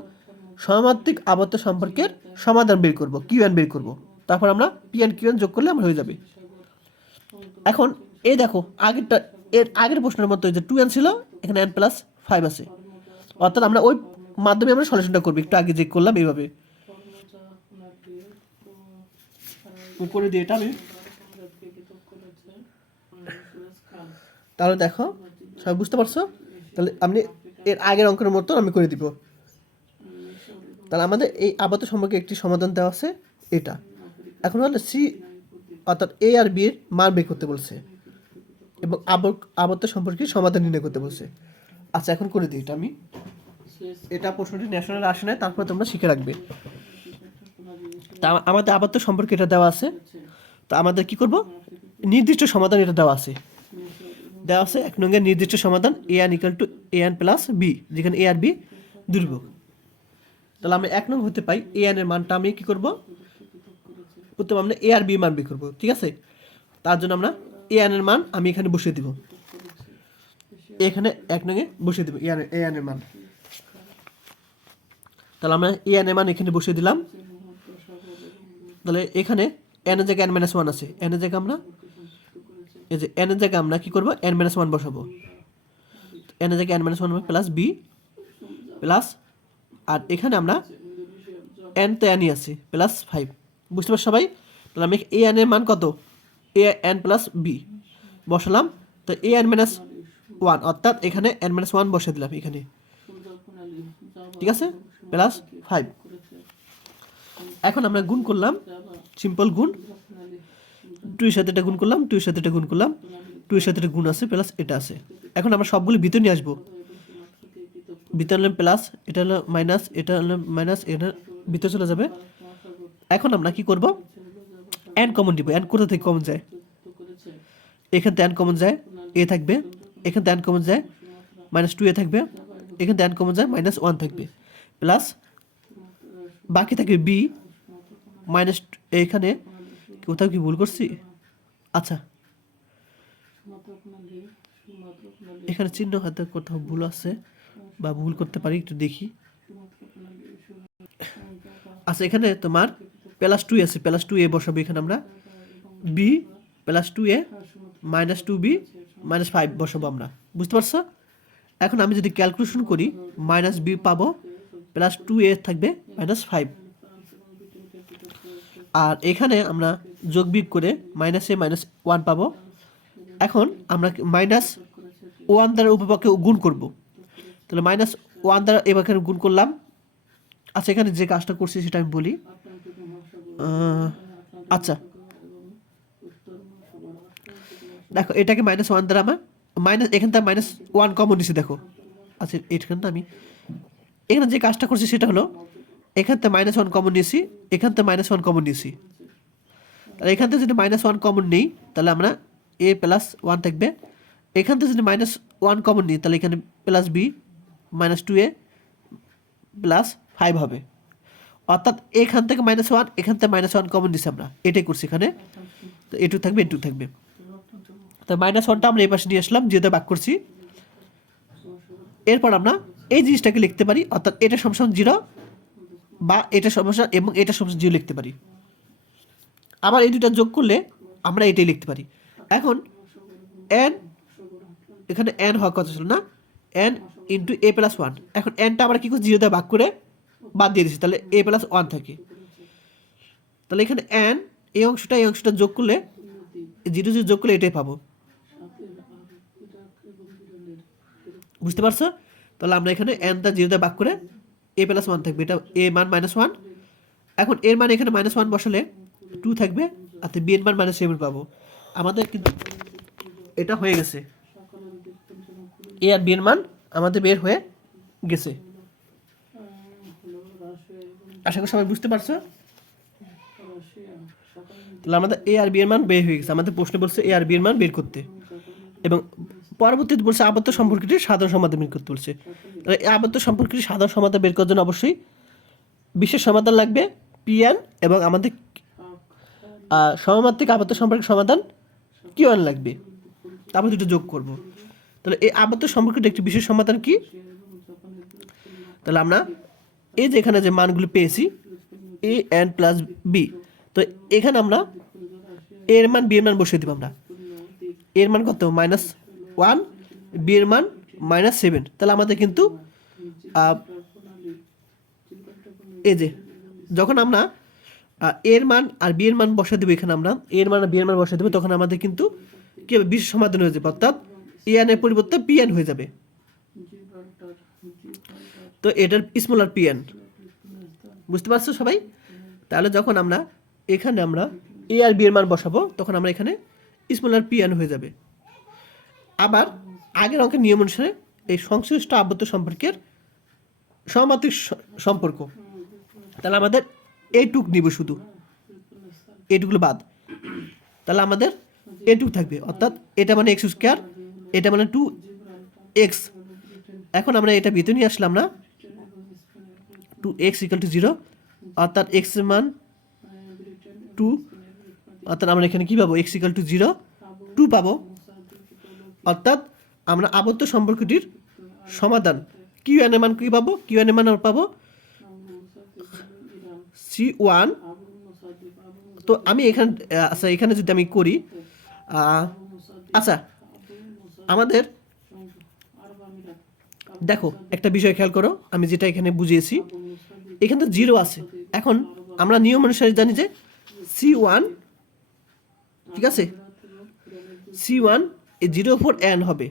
সমার্থিক আবদ্ধ সম্পর্কের সমাধান বের করব, qn বের করব। তারপর আমরা pn qn যোগ করলে আমরা হয়ে যাবে। এখন এই দেখো আগেরটা, এর আগের প্রশ্নের মতো যে 2n ছিল, এখানে n + 5 আছে, অর্থাৎ আমরা ওই মাধ্যমে আমরা সলিউশনটা করব। একটু আগে যে করলাম এইভাবে করে দিয়ে এটা আমি, তাহলে দেখো সবাই বুঝতে পারছো। তাহলে আমি এর আগের অঙ্কের মতো আমি করে দিব। তাহলে আমাদের এই আবদ্ধ সম্পর্কে একটি সমাধান দেওয়া আছে এটা। এখন হলো সি, অর্থাৎ এ আর বি এর মান বের করতে বলছে এবং আবদ্ধ সম্পর্কে সমাধান নির্ণয় করতে বলছে। আচ্ছা এখন করে দিই এটা আমি, এটা প্রশ্নটি ন্যাশনাল আসে না, তারপরে তোমরা শিখে রাখবে। তা আমাদের আবদ্ধ সম্পর্কে এটা দেওয়া আছে, তো আমাদের কি করব, নির্দিষ্ট সমাধান এটা দেওয়া আছে, এক নঙ্গের নির্দিষ্ট সমাধান an = an + b, যেখানে a আর b ধ্রুবক। তাহলে আমরা 1 নং হতে পাই an এর মানটা আমি কি করব, প্রথমে আমরা a আর b মান বের করব, ঠিক আছে। তার জন্য আমরা an এর মান আমি এখানে বসিয়ে দিব, এখানে 1 নঙ্গে বসিয়ে দিব an এর মান। তাহলে আমরা an এর মান এখানে বসিয়ে দিলাম। তাহলে এখানে n এর জায়গায় n - 1 আছে, n এর জায়গায় আমরা এই যে n এর জায়গায় আমরা কি করব, n - 1 বসাবো। n এর জায়গায় n - 1 প্লাস b প্লাস, আর এখানে আমরা n তো nই আছে প্লাস 5, বুঝতে পারছো সবাই। তাহলে আমি an এর মান কত, an + b বসালাম। তো an - 1 অর্থাৎ এখানে n - 1 বসিয়ে দিলাম এখানে, ঠিক আছে, প্লাস 5। এখন আমরা গুণ করলাম, সিম্পল গুণ, 2 এর সাথে এটা গুণ করলাম, 2 এর সাথে এটা গুণ করলাম, 2 এর সাথে এটা গুণ আছে প্লাস এটা আছে। এখন আমরা সবগুলো ভিতরে নিয়ে আসবো, ভিতরে হলো প্লাস, এটা হলো মাইনাস, এটা হলো মাইনাস, এটা ভিতরে চলে যাবে। এখন আমরা কি করব, n কমন দিব। n কোথা থেকে কমন যায়, এখান থেকে n কমন যায়, a থাকবে, এখান থেকে n কমন যায় -2a থাকবে, এখান থেকে n কমন যায় -1 থাকবে, প্লাস বাকি থাকবে b মাইনাস, এখানে কোথাও কি ভুল করছি, আচ্ছা এখানে চিহ্ন হাতে কোথাও ভুল আছে বা ভুল করতে পারি, একটু দেখি। আচ্ছা এখানে তোমার +2 আছে, +2a বসাবো এখানে আমরা, b +2a -2b -5 বসাবো আমরা, বুঝতে পারছো। এখন আমি যদি ক্যালকুলেশন করি -b পাবো, +2a থাকবে -5, আর এখানে আমরা যোগ বিয়োগ করে -a -1 পাবো। এখন আমরা -1 দ্বারা উপপক্ষে গুণ করব, তাহলে -1 দ্বারা এবার গুণ করলাম। আচ্ছা এখানে যে কাজটা করছি সেটা আমি বলি। আচ্ছা দেখো এটাকে -1 দ্বারা আমার এখান থেকে -1 কমন নিছি, দেখো। আচ্ছা এখানটা আমি এখানে যে কাজটা করছি সেটা হলো, এখান থেকে -1 কমন নিয়েছি, এখান থেকে -1 কমন নিয়েছি। তাহলে এখান থেকে যদি -1 কমন নিই তাহলে আমরা a + 1 থাকবে, এখান থেকে যদি -1 কমন নিই তাহলে এখানে +b -2a +5 হবে। অর্থাৎ এখান থেকে -1, এখান থেকে -1 কমন নিছি আমরা, এটাই করছি এখানে। তো এটু থাকবে, এটু থাকবে। তো -1টা আমরা এই পাশে নিয়ে আসলাম, যেটা ভাগ করছি। এরপর আমরা এই জিনিসটাকে লিখতে পারি, অর্থাৎ এটা সমান 0 বা এটা সমস্যা এবং এটা সমস্যা 0 লিখতে পারি। আবার এই দুটা যোগ করলে আমরা এটাই লিখতে পারি। এখন এন, এখানে এন হওয়ার কথা ছিল না, এন ইন্টু এ প্লাস ওয়ান। এখন এনটা আমরা কি করছি, 0 দিয়ে ভাগ করে বাদ দিয়ে দিচ্ছি, তাহলে এ প্লাস ওয়ান থাকে। তাহলে এখানে এন এই অংশটা যোগ করলে 0 যোগ করলে এটাই পাবো। বুঝতে পারছো? তাহলে আমরা এখানে এনটা 0 দিয়ে ভাগ করে এ প্লাস ওয়ান থাকবে, এটা এ মান -1। এখন এর মান এখানে -1 বসালে 2 থাকবে, আর বি এর মান -7 পাবো। আমাদের কিন্তু এটা হয়ে গেছে, এ আর বি এর মান আমাদের বের হয়ে গেছে। আশা করি সবাই বুঝতে পারছো। তাহলে আমাদের এ আর বি এর মান বের হয়ে গেছে। আমাদের প্রশ্ন বলছে এ আর বি এর মান বের করতে, এবং পরবর্তীতে বলছে আবদ্ধ সম্পর্কটির সাধারণ সমাধান বের করতে বলছে। তাহলে এই আবদ্ধ সম্পর্কটির সাধারণ সমাধান বের করার জন্য অবশ্যই বিশেষ সমাধান লাগবে Pn, এবং আমাদের সমমাত্রিক আবদ্ধ সম্পর্কের সমাধান Qn লাগবে। তারপর দুটো যোগ করব। তাহলে এই আবদ্ধ সম্পর্কটির একটি বিশেষ সমাধান কি? তাহলে আমরা এই যে এখানে যে মানগুলো পেয়েছি এ এন প্লাস বি, তো এখানে আমরা এর মান বি এর মান বসিয়ে দেব। আমরা এর মান কত, -1, বি এর মান -7। তাহলে আমাদের কিন্তু এই যে যখন আমরা এর মান আর বি এর মান বসিয়ে দেবো, এখানে আমরা এর মান আর বি এর মান বসিয়ে দেবো, তখন আমাদের কিন্তু কি হবে, বিশেষ সমাধান হয়ে যাবে, অর্থাৎ এন এর পরিবর্তে পিএন হয়ে যাবে। তো এটার স্মলার পিএন, বুঝতে পারছো সবাই? তাহলে যখন আমরা এখানে আমরা এ আর বি এর মান বসাবো, তখন আমরা এখানে স্মলার পিএন হয়ে যাবে। আবার আগের অঙ্কের নিয়ম অনুসারে এই সংশ্লিষ্ট আবদ্ধ সম্পর্কের সমমাত্রিক সম্পর্ক, তাহলে আমাদের এইটুক নিব, শুধু এইটুকুলো বাদ। তাহলে আমাদের এইটুক থাকবে, অর্থাৎ এটা মানে x², এটা মানে 2x। এখন আমরা এটা ভিতরে নিয়ে আসলাম না, 2x = 0, অর্থাৎ x এর মান 2, অর্থাৎ আমরা এখানে কি পাবো, x = 0, 2 পাবো। অর্থাৎ আমরা আবদ্ধ সম্পর্কটির সমাধান Qn এর মান কি পাবো, Qn এর মান পাবো C1। তো আমি এখানে আচ্ছা, এখানে যদি আমি করি, আচ্ছা আমাদের দেখো একটা বিষয় খেয়াল করো, আমি যেটা এখানে বুঝিয়েছি, এখানে তো 0 আছে। এখন আমরা নিয়ম অনুসারে জানি যে C1, ঠিক আছে, C1 এই 0 উপর n হবে।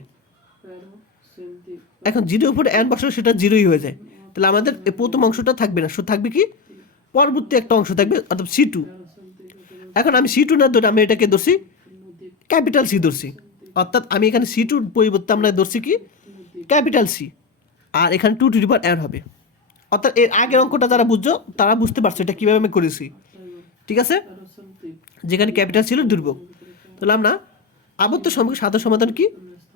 এখন 0 উপর n বসালে সেটা 0ই হয়ে যায়। তাহলে আমাদের এই প্রথম অংশটা থাকবে না, শুধু থাকবে কি, পরবর্তী একটা অংশ থাকবে, অর্থাৎ C2। এখন আমি C2 না ধরে আমি এটাকে ধরছি ক্যাপিটাল সি ধরছি, অর্থাৎ আমি এখানে C2 পরিবর্তে আমরা ধরছি কি, ক্যাপিটাল সি, আর এখানে 2n হবে। অর্থাৎ এর আগের অঙ্কটা যারা বুঝছো তারা বুঝতে পারছো এটা কীভাবে আমি করেছি, ঠিক আছে, যেখানে ক্যাপিটাল ছিল দুর্ভোগ। তাহলে আমরা আবদ্ধ সম্পর্কের সাধারণ সমাধান কি,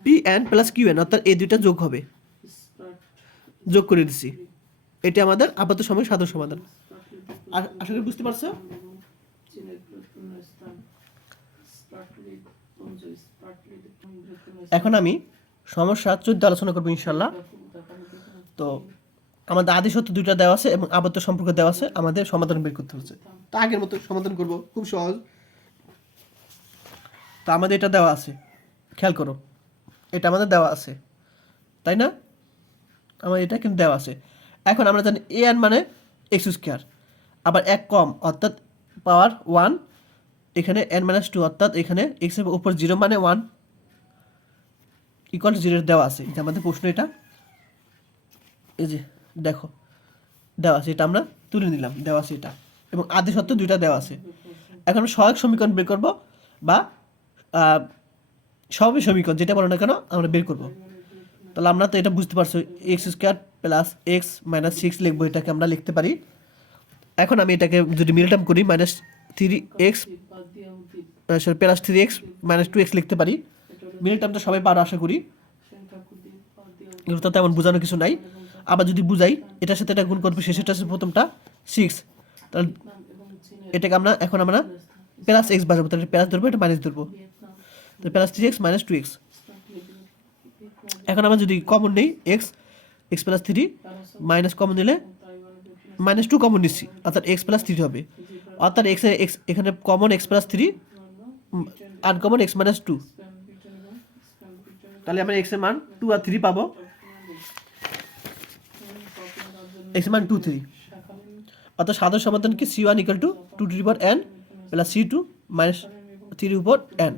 Pn + Qn, অর্থাৎ এই দুইটা যোগ হবে, যোগ করে দিচ্ছি। এটা আমাদের আবদ্ধ সম্পর্কের সাধারণ সমাধান। আর আশা করি বুঝতে পারছো। এখন আমি সমস্যা 14 আলোচনা করবো ইনশাল্লাহ। তো আমাদের আদি সত্য দুইটা দেওয়া আছে এবং আবদ্ধ সম্পর্ক দেওয়া আছে, আমাদের সমাধান বের করতে হচ্ছে। তো আগের মতো সমাধান করব, খুব সহজ। তো আমাদের এটা দেওয়া আছে, খেয়াল করো, এটা আমাদের দেওয়া আছে, তাই না? আমার এটা কিন্তু দেওয়া আছে। এখন আমরা জানি an মানে x², আবার 1 কম, অর্থাৎ পাওয়ার 1, এখানে n-2, অর্থাৎ এখানে x এর উপর 0 মানে 1 = 0 দেওয়া আছে। এটা আমাদের প্রশ্ন, এটা এই যে দেখো দেওয়া আছে, এটা আমরা তুলে নিলাম, দেওয়া আছে এটা, এবং আদি সত্য দুইটা দেওয়া আছে। এখন আমরা সহায়ক সমীকরণ বের করব, বা সবই সমীকরণ যেটা বলো না কেন আমরা বের করব। তাহলে আমরা তো এটা বুঝতে পারছো, x² + x - 6 লিখবো, এটাকে আমরা লিখতে পারি। এখন আমি এটাকে যদি মিল টার্ম করি, -3x +3x - 2x লিখতে পারি। মিল টার্মটা সবাই পারো আশা করি, এগুলো তো তেমন বোঝানো কিছু নাই। আবার যদি বুঝাই, এটার সাথে এটা গুণ করবো, শেষেরটা আছে প্রথমটা 6, তাহলে এটাকে আমরা এখন আমরা +x বাজাবো, তাহলে প্লাস ধরবো, এটা মাইনাস ধরবো, তো +3x - 2x। এখন আমরা যদি কমন নেই x + 3 মাইনাস কমন নিলে -2 কমন নিচ্ছি, অর্থাৎ x + 3 হবে, অর্থাৎ x এখানে common x + 3 uncommon X minus two, তাহলে আমরা এক্স এর মান 2 আর 3 পাবো, এক্স এর মান 2 3, অর্থাৎ সাধারণ সমাধান কি c1 equal to 2 two the power n plus c2 minus 3 উপর n,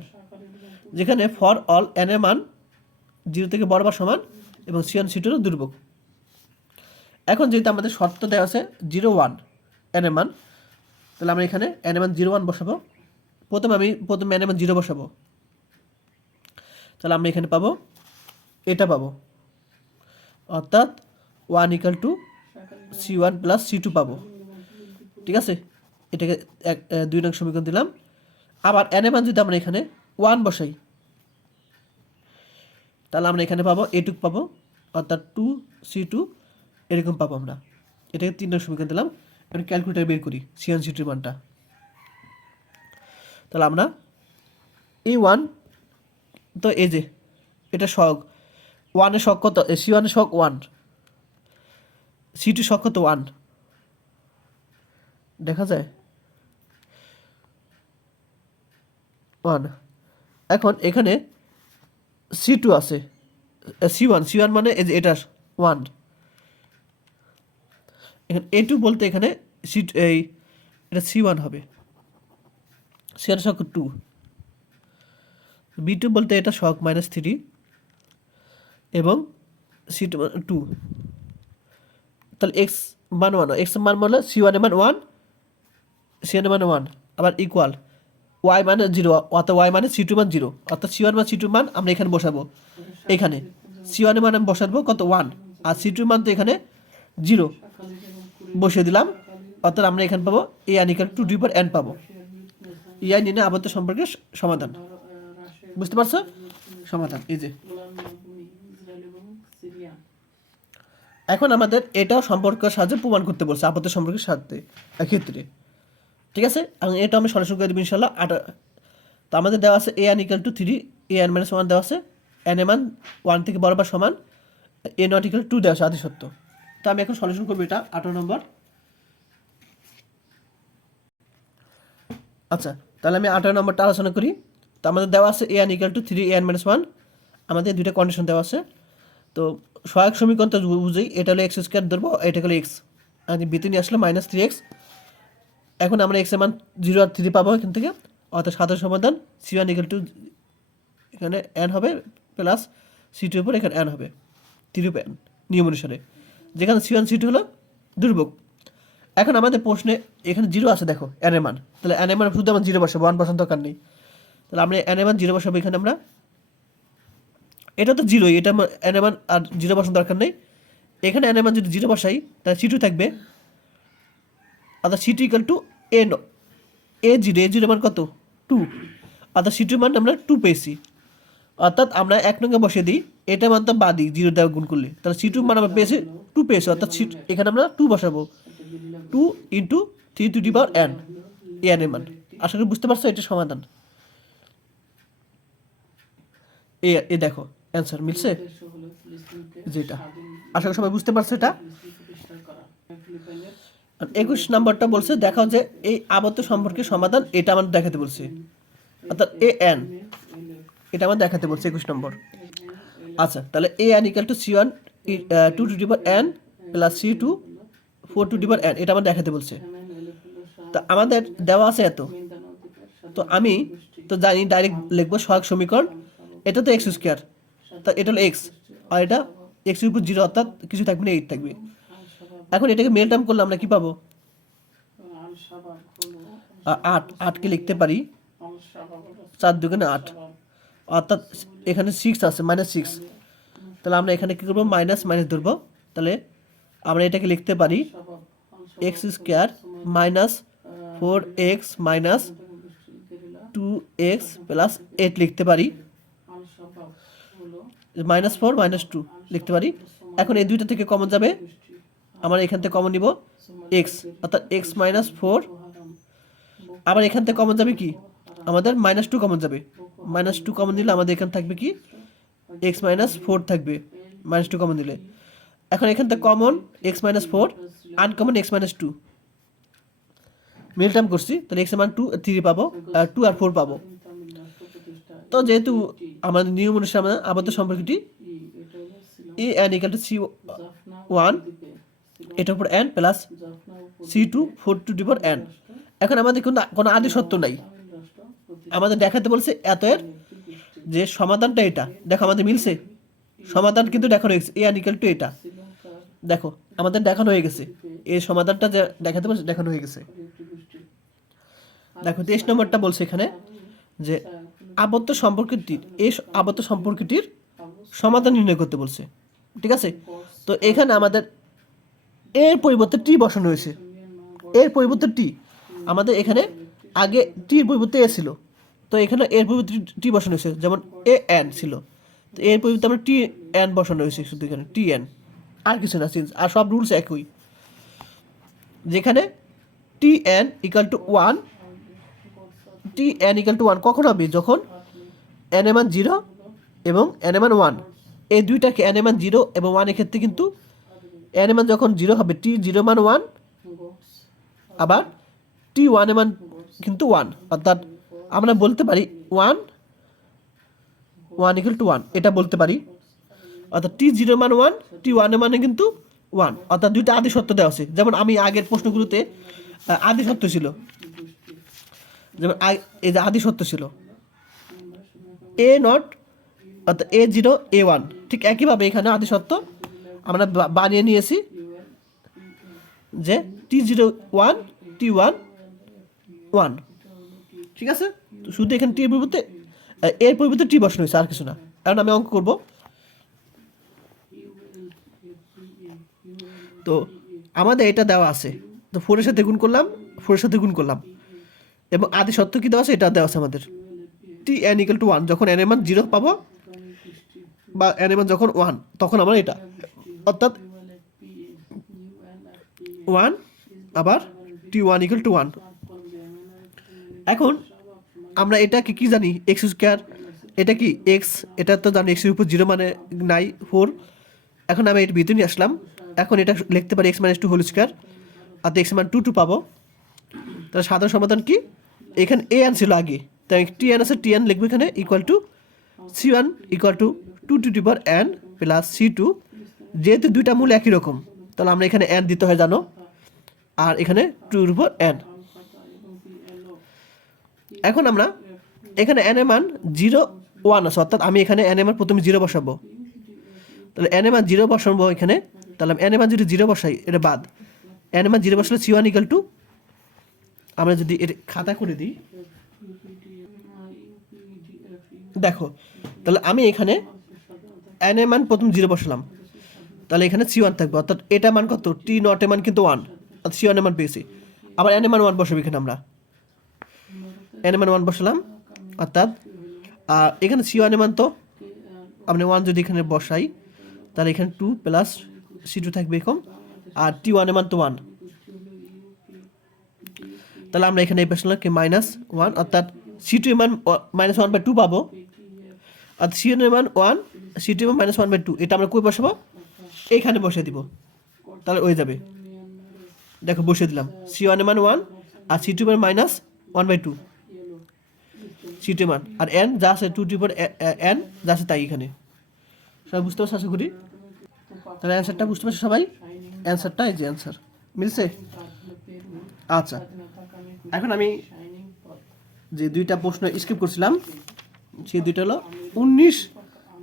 যেখানে ফর অল n এর মান 0 থেকে বড় বা সমান এবং c1 c2 এর ধ্রুবক। এখন যেহেতু আমাদের শর্ত দেওয়া আছে 0 1 n এর মান, তাহলে আমরা এখানে n এর মান 0 1 বসাবো। প্রথমে n এর মান 0 বসাবো, তাহলে আমরা এখানে পাবো এটা পাবো, অর্থাৎ 1 equal to c1 plus c2 পাবো। ঠিক আছে, এটাকে 2 নং সমীকরণ দিলাম। আবার n এর মান যদি আমরা এখানে 1 বসাই, তাহলে আমরা এখানে পাবো এটুক পাবো, অর্থাৎ 2 c2 এরকম পাবো আমরা। এটাকে 3 নং সমীকরণ দিলাম। এবার ক্যালকুলেটার বের করি c1 c2 এর মানটা। তাহলে আমরা a1 তো এই যে এটা সহগ, 1 এর সহগ কত, c1 এর সহগ 1, c2 সহগ কত 1 দেখা যায় 1। এখন এখানে c2 আছে, c1 মানে এই যে এটা 1, এখানে a2 বলতে এখানে এই এটা c1 হবে, c1 সহগ 2, b2 বলতে এটা সহগ -3 এবং c2 2, তাহলে x মান 1, x মান হলো c1 এর মান 1, c1 এর মান 1, আবার ইকুয়াল y মানে 0, অর্থাৎ y মানে c2 মান 0, অর্থাৎ c1 মান c2 মান আমরা এখানে বসাবো। এখানে c1 এর মান আমি বসাবো কত 1, আর c2 মান তো এখানে 0 বসিয়ে দিলাম, অর্থাৎ আমরা এখানে পাবো a n ইকুয়াল টু 2 উপর n পাবো। এই নিয়ে আবদ্ধ সম্পর্কের সমাধান, বুঝতে পারছো? সমাধান এই যে। এখন আমাদের এটাও সম্পর্কের সাহায্যে প্রমাণ করতে বলছে আবদ্ধ সম্পর্কের সাথে ক্ষেত্রে। ঠিক আছে, এবং এটা আমি সরাসরি করে দেবো ইনশাল্লাহ। তো আমাদের দেওয়া আছে a n equal to 3, a n minus 1 দেওয়া আছে, n এর মান 1 থেকে বড় বা সমান, a নট ইকুয়াল 2 দেওয়া আছে আদি সত্য। তো আমি এখন সলিউশন করবো এটা 18 নম্বর। আচ্ছা, তাহলে আমি 18 নম্বরটা আলোচনা করি। তো আমাদের দেওয়া আছে a n equal to 3, a n minus 1, আমাদের দুইটা কন্ডিশন দেওয়া আছে। তো সহায়ক সমীকরণ তো বুঝেই, এটা হলো এক্স স্কোয়ার ধরবো, এটা হলো এক্স, আর ভিতরে নিয়ে আসলে -3x। এখন আমরা এক্স এর মান 0 আর 3 পাবো এখান থেকে, অর্থাৎ সাধারণ সমাধান c1 ইকুয়াল টু এখানে n হবে প্লাস c2 উপর এখানে n হবে 3 উপর n নিয়ম অনুসারে, যেখানে c1 c2 হলো ধ্রুবক। এখন আমাদের প্রশ্নে এখানে 0 আছে, দেখো n এর মান, তাহলে n এর মান শুধু আমরা 0 বসাবো, 1 বসানোর দরকার নেই। তাহলে আমরা n এর মান 0 বসাবো এখানে আমরা, এটা তো 0, এটা n এর মান আর 0 বসানোর দরকার নেই। এখানে n এর মান যদি 0 বসাই, তাহলে c2 থাকবে, অর্থাৎ c2 ইকুয়াল টু a0 মান কত 2, অর্থাৎ c2 মান আমরা 2 পেয়েছি। অর্থাৎ আমরা 1 নঙ্গে বসিয়ে দিই, এটা মান তো বাদি 0 দ্বারা গুণ করলে, তাহলে c2 মান আমরা পেয়েছি 2 পেয়েছি, অর্থাৎ এখানে আমরা 2 বসাবো, 2 into 3 two the power n, n এর মান। আশা করি বুঝতে পারছো, এটা সমাধান। এ দেখো অ্যান্সার মিলছে যেটা, আশা করি সবাই বুঝতে পারছো এটা। 21 নম্বরটা বলছে দেখাও যে এই আবদ্ধ সম্পর্কের সমাধান, এটা আমাদের দেখাতে বলছে, অর্থাৎ an এটা আমাদের দেখাতে বলছে 21 নম্বর। আচ্ছা, তাহলে an equal to c1 2 two the power n plus c2 4 two the power n, এটা আমাদের দেখাতে বলছে। তো আমাদের দেওয়া আছে এত, তো আমি তো জানি ডাইরেক্ট লিখবো সহায়ক সমীকরণ, এটা তো এক্স স্কোয়ার, তা এটা হলো এক্স, আর এটা এক্স এর উপর 0, অর্থাৎ কিছু থাকবে না, 8 থাকবে। এখন এটাকে মেল টার্ম করলে আমরা কি পাবো, 8কে লিখতে পারি 4 দুগুণে 8, অর্থাৎ এখানে 6 আছে -6, তাহলে আমরা এখানে কি করবো মাইনাস ধরবো, তাহলে আমরা এটাকে লিখতে পারি x square minus 4x minus 2x plus 8 লিখতে পারি, -4 -2 লিখতে পারি। এখন এই দুইটা থেকে কমন যাবে, আমরা এখান থেকে কমন নিব x, অর্থাৎ x মাইনাস 4, আবার এখান থেকে কমন যাবে কি আমাদের -2 কমন যাবে, -2 কমন দিলে আমাদের এখানে থাকবে কি x মাইনাস 4 থাকবে, -2 কমন দিলে। এখন এখান থেকে common x minus 4, uncommon x minus 2, মিল টার্ম করছি, তাহলে x এর মান 2 3 পাবো, 2 আর 4 পাবো, তো যেহেতু আমাদের নিয়ম অনুসারে আমরা আবদ্ধ সম্পর্কটি A N equal to C one এটার উপর এন প্লাস C2 4 n। এখন আমাদের কোনো আদি সত্য নাই, আমাদের দেখাতে বলছে এত এর যে সমাধানটা এটা। দেখো আমাদের মিলছে, সমাধান কিন্তু দেখানো হয়ে গেছে এ ইকুয়াল টু এটা। দেখো আমাদের দেখানো হয়ে গেছে, এই সমাধানটা যে দেখাতে বলছে দেখানো হয়ে গেছে। দেখো 23 নম্বরটা বলছে এখানে যে আবদ্ধ সম্পর্কটির আবদ্ধ সম্পর্কটির সমাধান নির্ণয় করতে বলছে, ঠিক আছে। তো এখানে আমাদের এর পরিবর্তে টি বসানো হয়েছে, এর পরিবর্তে টি। আমাদের এখানে আগে টির পরিবর্তে এ ছিল, তো এখানে এর পরিবর্তে টি বসানো হয়েছে, যেমন এ এন ছিল, তো এর পরিবর্তে আমরা টি এন বসানো হয়েছে শুধু এখানে টি এন, আর কিছু না চেঞ্জ, আর সব রুলস একই। যেখানে T N equal two one, T N equal two one কখন হবে? যখন এন এ মান 0 এবং এন এ মান 1, এই দুইটাকে এন এ মান 0 এবং 1 এর ক্ষেত্রে কিন্তু এন এ মান যখন 0 হবে টি 0 মান 1, আবার টি 1 এ মান কিন্তু 1, অর্থাৎ আমরা বলতে পারি 1 ইকুয়াল টু 1, এটা বলতে পারি। অর্থাৎ টি 0 মান 1, টি 1 এ মানে কিন্তু 1, অর্থাৎ দুইটা আদি সত্য দেওয়া আছে। যেমন আমি আগের প্রশ্নগুলোতে আদি সত্য ছিল, যেমন এই যে আদি সত্য ছিল এ নট অর্থাৎ A0 A1, ঠিক একইভাবে এখানে আদি সত্য আমরা বানিয়ে নিয়েছি যে T01 T1 1, ঠিক আছে। তো শুধু এখানে টি এর পরিবর্তে টি বসানো হয়েছে, আর কিছু না। এখন আমি অঙ্ক করব। তো আমাদের এটা দেওয়া আছে, তো 4 এর সাথে গুণ করলাম, 4 এর সাথে গুণ করলাম, এবং আদি সত্য কি দেওয়া আছে? এটা দেওয়া আছে আমাদের টি এন ইকুয়াল টু 1, যখন এন এর মান 0 পাবো বা এন এর মান যখন 1, তখন আমরা এটা, অর্থাৎ 1 আবার T1 ইকুয়াল টু 1। এখন আমরা এটাকে কি জানি? এক্স স্কোয়ার, এটা কি এক্স, এটা তো জানি এক্সের উপর 0 মানে নাই 4। এখন আমি এটা ভিতরে নিয়ে আসলাম, এখন এটা লিখতে পারি x - 2 হোল স্কোয়ার, আর এক্স মান 2 পাবো। তাহলে সাধারণ সমাধান কি? এখানে এ এন ছিল আগে, তাই টি এন আছে, টি এন লিখবো এখানে equal to C1 equal to 2 two the power n plus C2। যেহেতু দুইটা মূল একই রকম, তাহলে আমরা এখানে n দিতে হয় জানো, আর এখানে 2 এর উপর n। এখন আমরা এখানে n এর মান 0 1 আছে, অর্থাৎ আমি এখানে n এর মান প্রথমে 0 বসাবো। তাহলে n এর মান 0 বসাবো এখানে, তাহলে n এর মান যদি 0 বসাই এটা বাদ, n এর মান 0 বসালে C1 ইকুয়াল টু, আমরা যদি এটা খাতা করে দিই, দেখো তাহলে আমি এখানে n এর মান প্রথম 0 বসালাম, তাহলে এখানে C1 থাকবে, অর্থাৎ এটা মান কত? টি নট এর মান কিন্তু 1, অর্থাৎ C1 এর মান পেয়েছি। আবার n এর মান 1 বসাবো এখানে, আমরা n এর মান 1 বসালাম, অর্থাৎ এখানে C1 এর মান তো আপনি 1 যদি এখানে বসাই, তাহলে এখানে 2 প্লাস C2 থাকবে এরকম, আর T1 এর মান তো 1, তাহলে আমরা এখানে এই বসালাম কি -1, অর্থাৎ C2 এর মান -1/2 পাবো, আর C1 এর মান 1, C2 এর মান -1/2, এটা আমরা কই বসাবো? এইখানে বসিয়ে দিব, তাহলে হয়ে যাবে। দেখো বসিয়ে দিলাম, C1 এর মান 1 আর C2 এর মান -1/2, C2 এর মান, আর n যা আছে 2 টু পাওয়ার n যা আছে তাই এখানে। সবাই বুঝতে পারছো আশা করি? তাহলে অ্যান্সারটা বুঝতে পারছো সবাই? অ্যান্সারটা এই যে অ্যান্সার মিলছে। আচ্ছা, এখন আমি যে দুইটা প্রশ্ন স্কিপ করছিলাম, সেই দুইটা হলো 19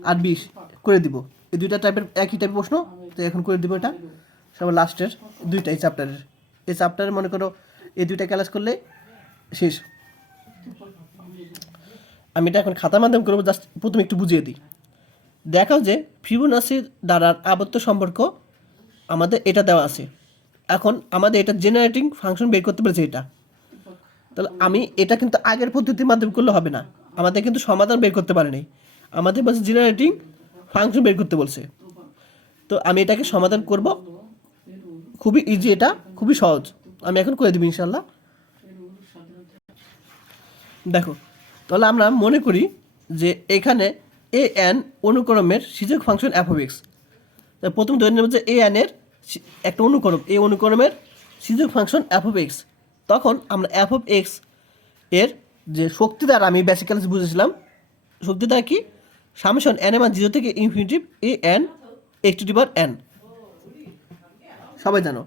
আর 20 করে দিব। এই দুইটা টাইপের একই টাইপের প্রশ্ন, তো এখন করে দিব এটা সবার লাস্টের দুইটা এই চ্যাপ্টারের মনে করো এই দুইটা ক্লাস করলে শেষ। আমি এটা এখন খাতার মাধ্যমে করবো, জাস্ট প্রথমে একটু বুঝিয়ে দিই। দেখাও যে ফিবোনাচির দ্বারা আবদ্ধ সম্পর্ক আমাদের এটা দেওয়া আছে। এখন আমাদের এটা জেনারেটিং ফাংশন বের করতে পেরেছে এটা, তাহলে আমি এটা কিন্তু আগের পদ্ধতির মাধ্যমে করলে হবে না, আমাদের কিন্তু সমাধান বের করতে পারেনি, আমাদের বলছে জেনারেটিং ফাংশন বের করতে বলছে। তো আমি এটাকে সমাধান করব, খুবই ইজি, এটা খুবই সহজ, আমি এখন করে দেব ইনশাল্লাহ। দেখো তাহলে আমরা মনে করি যে এখানে এ এন অনুক্রমের সূচক ফাংশন f(x), প্রথম ধরে নেব যে এ এন এর একটা অনুক্রম, এই অনুক্রমের সূচক ফাংশন f(x), তখন আমরা f(x) এর যে শক্তি দ্বারা আমি বেসিক্যালি বুঝেছিলাম শক্তি দ্বারা কি সামেশন এন এর মান 0 থেকে infinity A N X to the power N, সবাই জানো।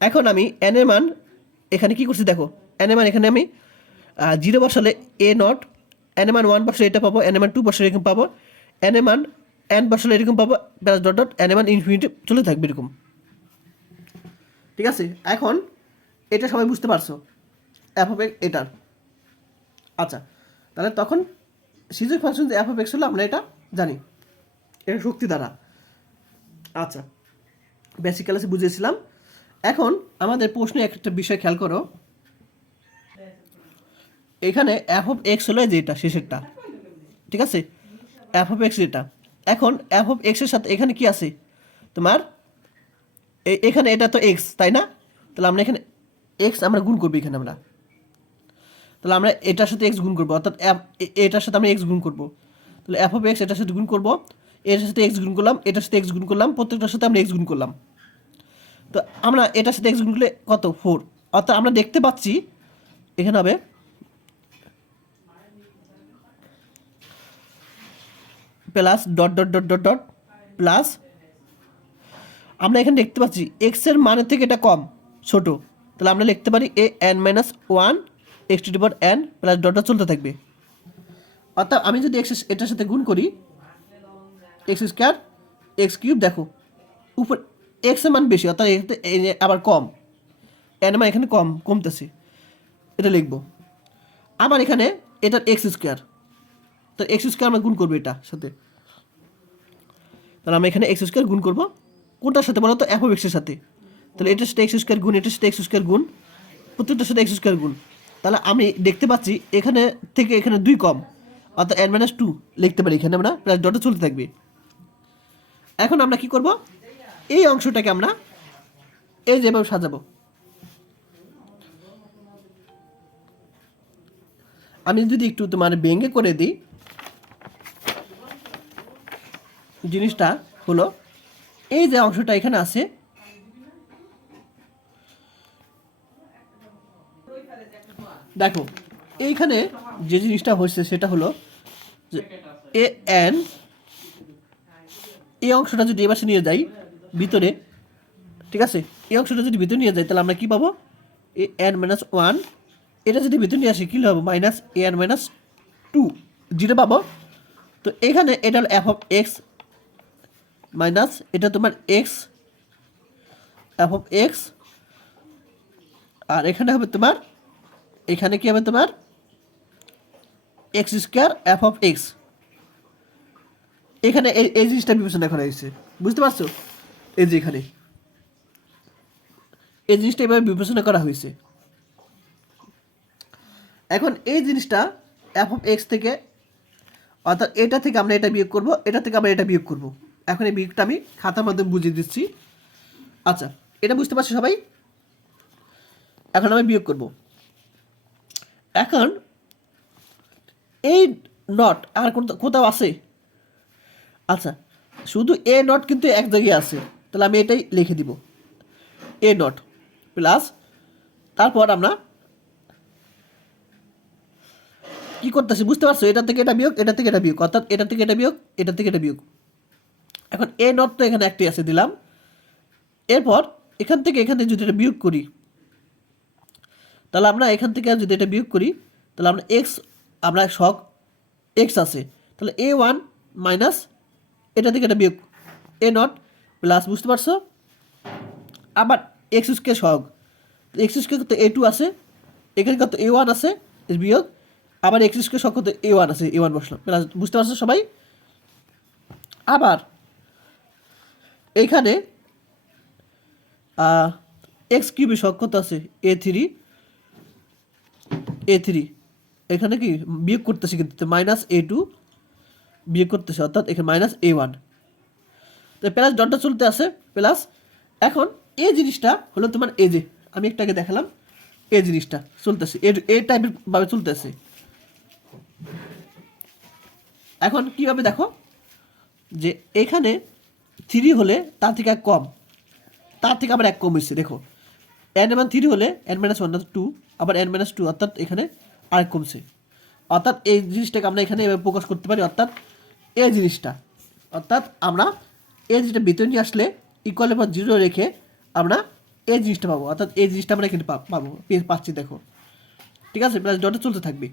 এখন আমি এন এর মান এখানে কি করছি দেখো, এন এর মান এখানে আমি 0 বসালে এ নট, এন এর মান 1 বসালে এটা পাবো, এন এর মান 2 বসালে এরকম পাবো, এন এর মান এন বসালে এরকম পাবো, প্লাস ডট ডট এন এর মান ইনফিনিটি চলে থাকবে এরকম। ঠিক আছে, এখন এটা সবাই বুঝতে পারছো এফ অফ এক্স এটার। আচ্ছা, তাহলে তখন সিজিক ফাংশন যে এফ অফ এক্স হলো আমরা এটা জানি, এটা শক্তি দ্বারা। আচ্ছা, বেসিক ক্লাসে বুঝিয়েছিলাম। এখন আমাদের প্রশ্নে একটা বিষয় খেয়াল করো, এখানে এফ অফ এক্স হলো যেটা শেষেরটা, ঠিক আছে, এফ অফ এক্স এটা। এখন এফ অফ এক্সের সাথে এখানে কি আছে তোমার, এখানে এটা তো এক্স তাই না, তাহলে আমরা এখানে এক্স আমরা গুণ করবো এখানে আমরা, তাহলে আমরা এটার সাথে এক্স গুণ করবো, অর্থাৎ এটার সাথে আমরা এক্স গুণ করবো, তাহলে এফ অফ এক্স এটার সাথে গুণ করবো, এটার সাথে এক্স গুণ করলাম, এটার সাথে এক্স গুণ করলাম, প্রত্যেকটার সাথে আমরা এক্স গুণ করলাম। তো আমরা এটার সাথে এক্স গুণ করলে কত 4, অর্থাৎ আমরা দেখতে পাচ্ছি এখানে হবে plus dot dot dot dot dot plus, আমরা এখানে দেখতে পাচ্ছি এক্সের মানের থেকে এটা কম ছোট, তাহলে আমরা লিখতে পারি A N minus one X to the power N plus ডটটা চলতে থাকবে। অর্থাৎ আমি যদি এক্স এটার সাথে গুণ করি এক্স স্কোয়ার এক্স কিউব, দেখো উপর এক্সের মান বেশি অর্থাৎ আবার কম, এন মান এখানে কমতেছে, এটা লিখবো। আবার এখানে এটার এক্স স্কোয়ার, তো এক্স স্কোয়ার আমরা গুণ করবো এটার সাথে, তাহলে আমরা এখানে এক্স স্কোয়ার গুণ করবো কোনটার সাথে বলো তো, এফ অফ এক্সের সাথে, তাহলে এটার সাথে এক্স স্কোয়ার গুণ, এটার সাথে এক্স স্কোয়ার গুণ, প্রত্যেকটার সাথে এক্স স্কোয়ার গুণ, তাহলে আমি দেখতে পাচ্ছি এখানে থেকে এখানে 2 কম, অর্থাৎ এন মাইনাস 2 লিখতে পারি এখানে আমরা, প্লাস ডটে চলতে থাকবে। এখন আমরা কি করব, এই অংশটাকে আমরা এই যেভাবে সাজাবো, আমি যদি একটু তোমার ব্যঙ্গে করে দিই, জিনিসটা হলো এই যে অংশটা এখানে আছে, দেখো এইখানে যে জিনিসটা হচ্ছে সেটা হলো যে এ এন, এই অংশটা যদি এবার নিয়ে যাই ভিতরে, ঠিক আছে, এই অংশটা যদি ভিতরে নিয়ে যাই তাহলে আমরা কি পাবো, এ এন মাইনাস ওয়ান, এটা যদি ভিতরে নিয়ে আসি কী হবে মাইনাস এ এন মাইনাস 2 জিরো পাবো। তো এখানে এটা হলো এফ অফ এক্স মাইনাস এটা তোমার এক্স এফ অফ এক্স, আর এখানে হবে তোমার, এখানে কি হবে তোমার x square F of x, এখানে এই জিনিসটা বিবেচনা করা হয়েছে, বুঝতে পারছো, এই যে এখানে এই জিনিসটা এভাবে বিবেচনা করা হয়েছে। এখন এই জিনিসটা এফ অফ এক্স থেকে, অর্থাৎ এটা থেকে আমরা এটা বিয়োগ করব, এটা থেকে আমরা এটা বিয়োগ করব। এখন এই বিয়োগটা আমি খাতার মাধ্যমে বুঝিয়ে দিচ্ছি। আচ্ছা, এটা বুঝতে পারছো সবাই? এখন আমি বিয়োগ করব। এখন এই নট আর কোথাও আছে? আচ্ছা, শুধু এ নট কিন্তু এক জায়গায় আছে, তাহলে আমি এটাই লিখে দিব, এ নট প্লাস, তারপর আমরা কি করতেছি বুঝতে পারছো, এটা থেকে এটা বিয়োগ, এটা থেকে এটা বিয়োগ, অর্থাৎ এটা থেকে এটা বিয়োগ, এটা থেকে এটা বিয়োগ। এখন এ নট তো এখানে একটি আছে দিলাম, এরপর এখান থেকে এখানে যদি এটা বিয়োগ করি, তাহলে আমরা এখান থেকে যদি এটা বিয়োগ করি তাহলে আমরা এক্স, আমরা শখ এক্স আছে, তাহলে এ ওয়ান মাইনাস এটা থেকে এটা বিয়োগ এ নট প্লাস, বুঝতে পারছো, আবার এক্স স্কোয়ার শখ, এক্স স্কোয়ার কত এ টু আছে, এখানে কত এ ওয়ান আছে বিয়োগ, আবার এক্স স্কোয়ার শখ কত এ ওয়ান আছে, এ ওয়ান বসলাম প্লাস, বুঝতে পারছো সবাই। আবার এইখানে এক্স কিউবের শখ কত আছে এ থ্রি, এখানে কি বিয়োগ করতেছি কিন্তু মাইনাস এ টু বিয়োগ করতেছে, অর্থাৎ এখানে মাইনাস এ ওয়ান, তো প্লাস ডটটা চলতে আছে প্লাস। এখন এই জিনিসটা হলো তোমার এই যে আমি একটাকে দেখালাম, এই জিনিসটা চলতেছে এই টাইপের ভাবে চলতেছে। এখন কীভাবে দেখো যে এখানে 3 হলে তার থেকে এক কম, তার থেকে আবার এক কম হয়েছে, দেখো এন মান 3 হলে এন মাইনাস ওয়ান 2, আবার এন মাইনাস 2, অর্থাৎ এখানে আরেক কমছে, অর্থাৎ এই জিনিসটাকে আমরা এখানে এভাবে প্রকাশ করতে পারি, অর্থাৎ এই জিনিসটা, অর্থাৎ আমরা এই জিনিসটা ভিতরে নিয়ে আসলে ইকুয়ালের পর 0 রেখে আমরা এই জিনিসটা পাবো, অর্থাৎ এই জিনিসটা আমরা এখানে পাচ্ছি, দেখো ঠিক আছে, প্লাস ডটে চলতে থাকবে।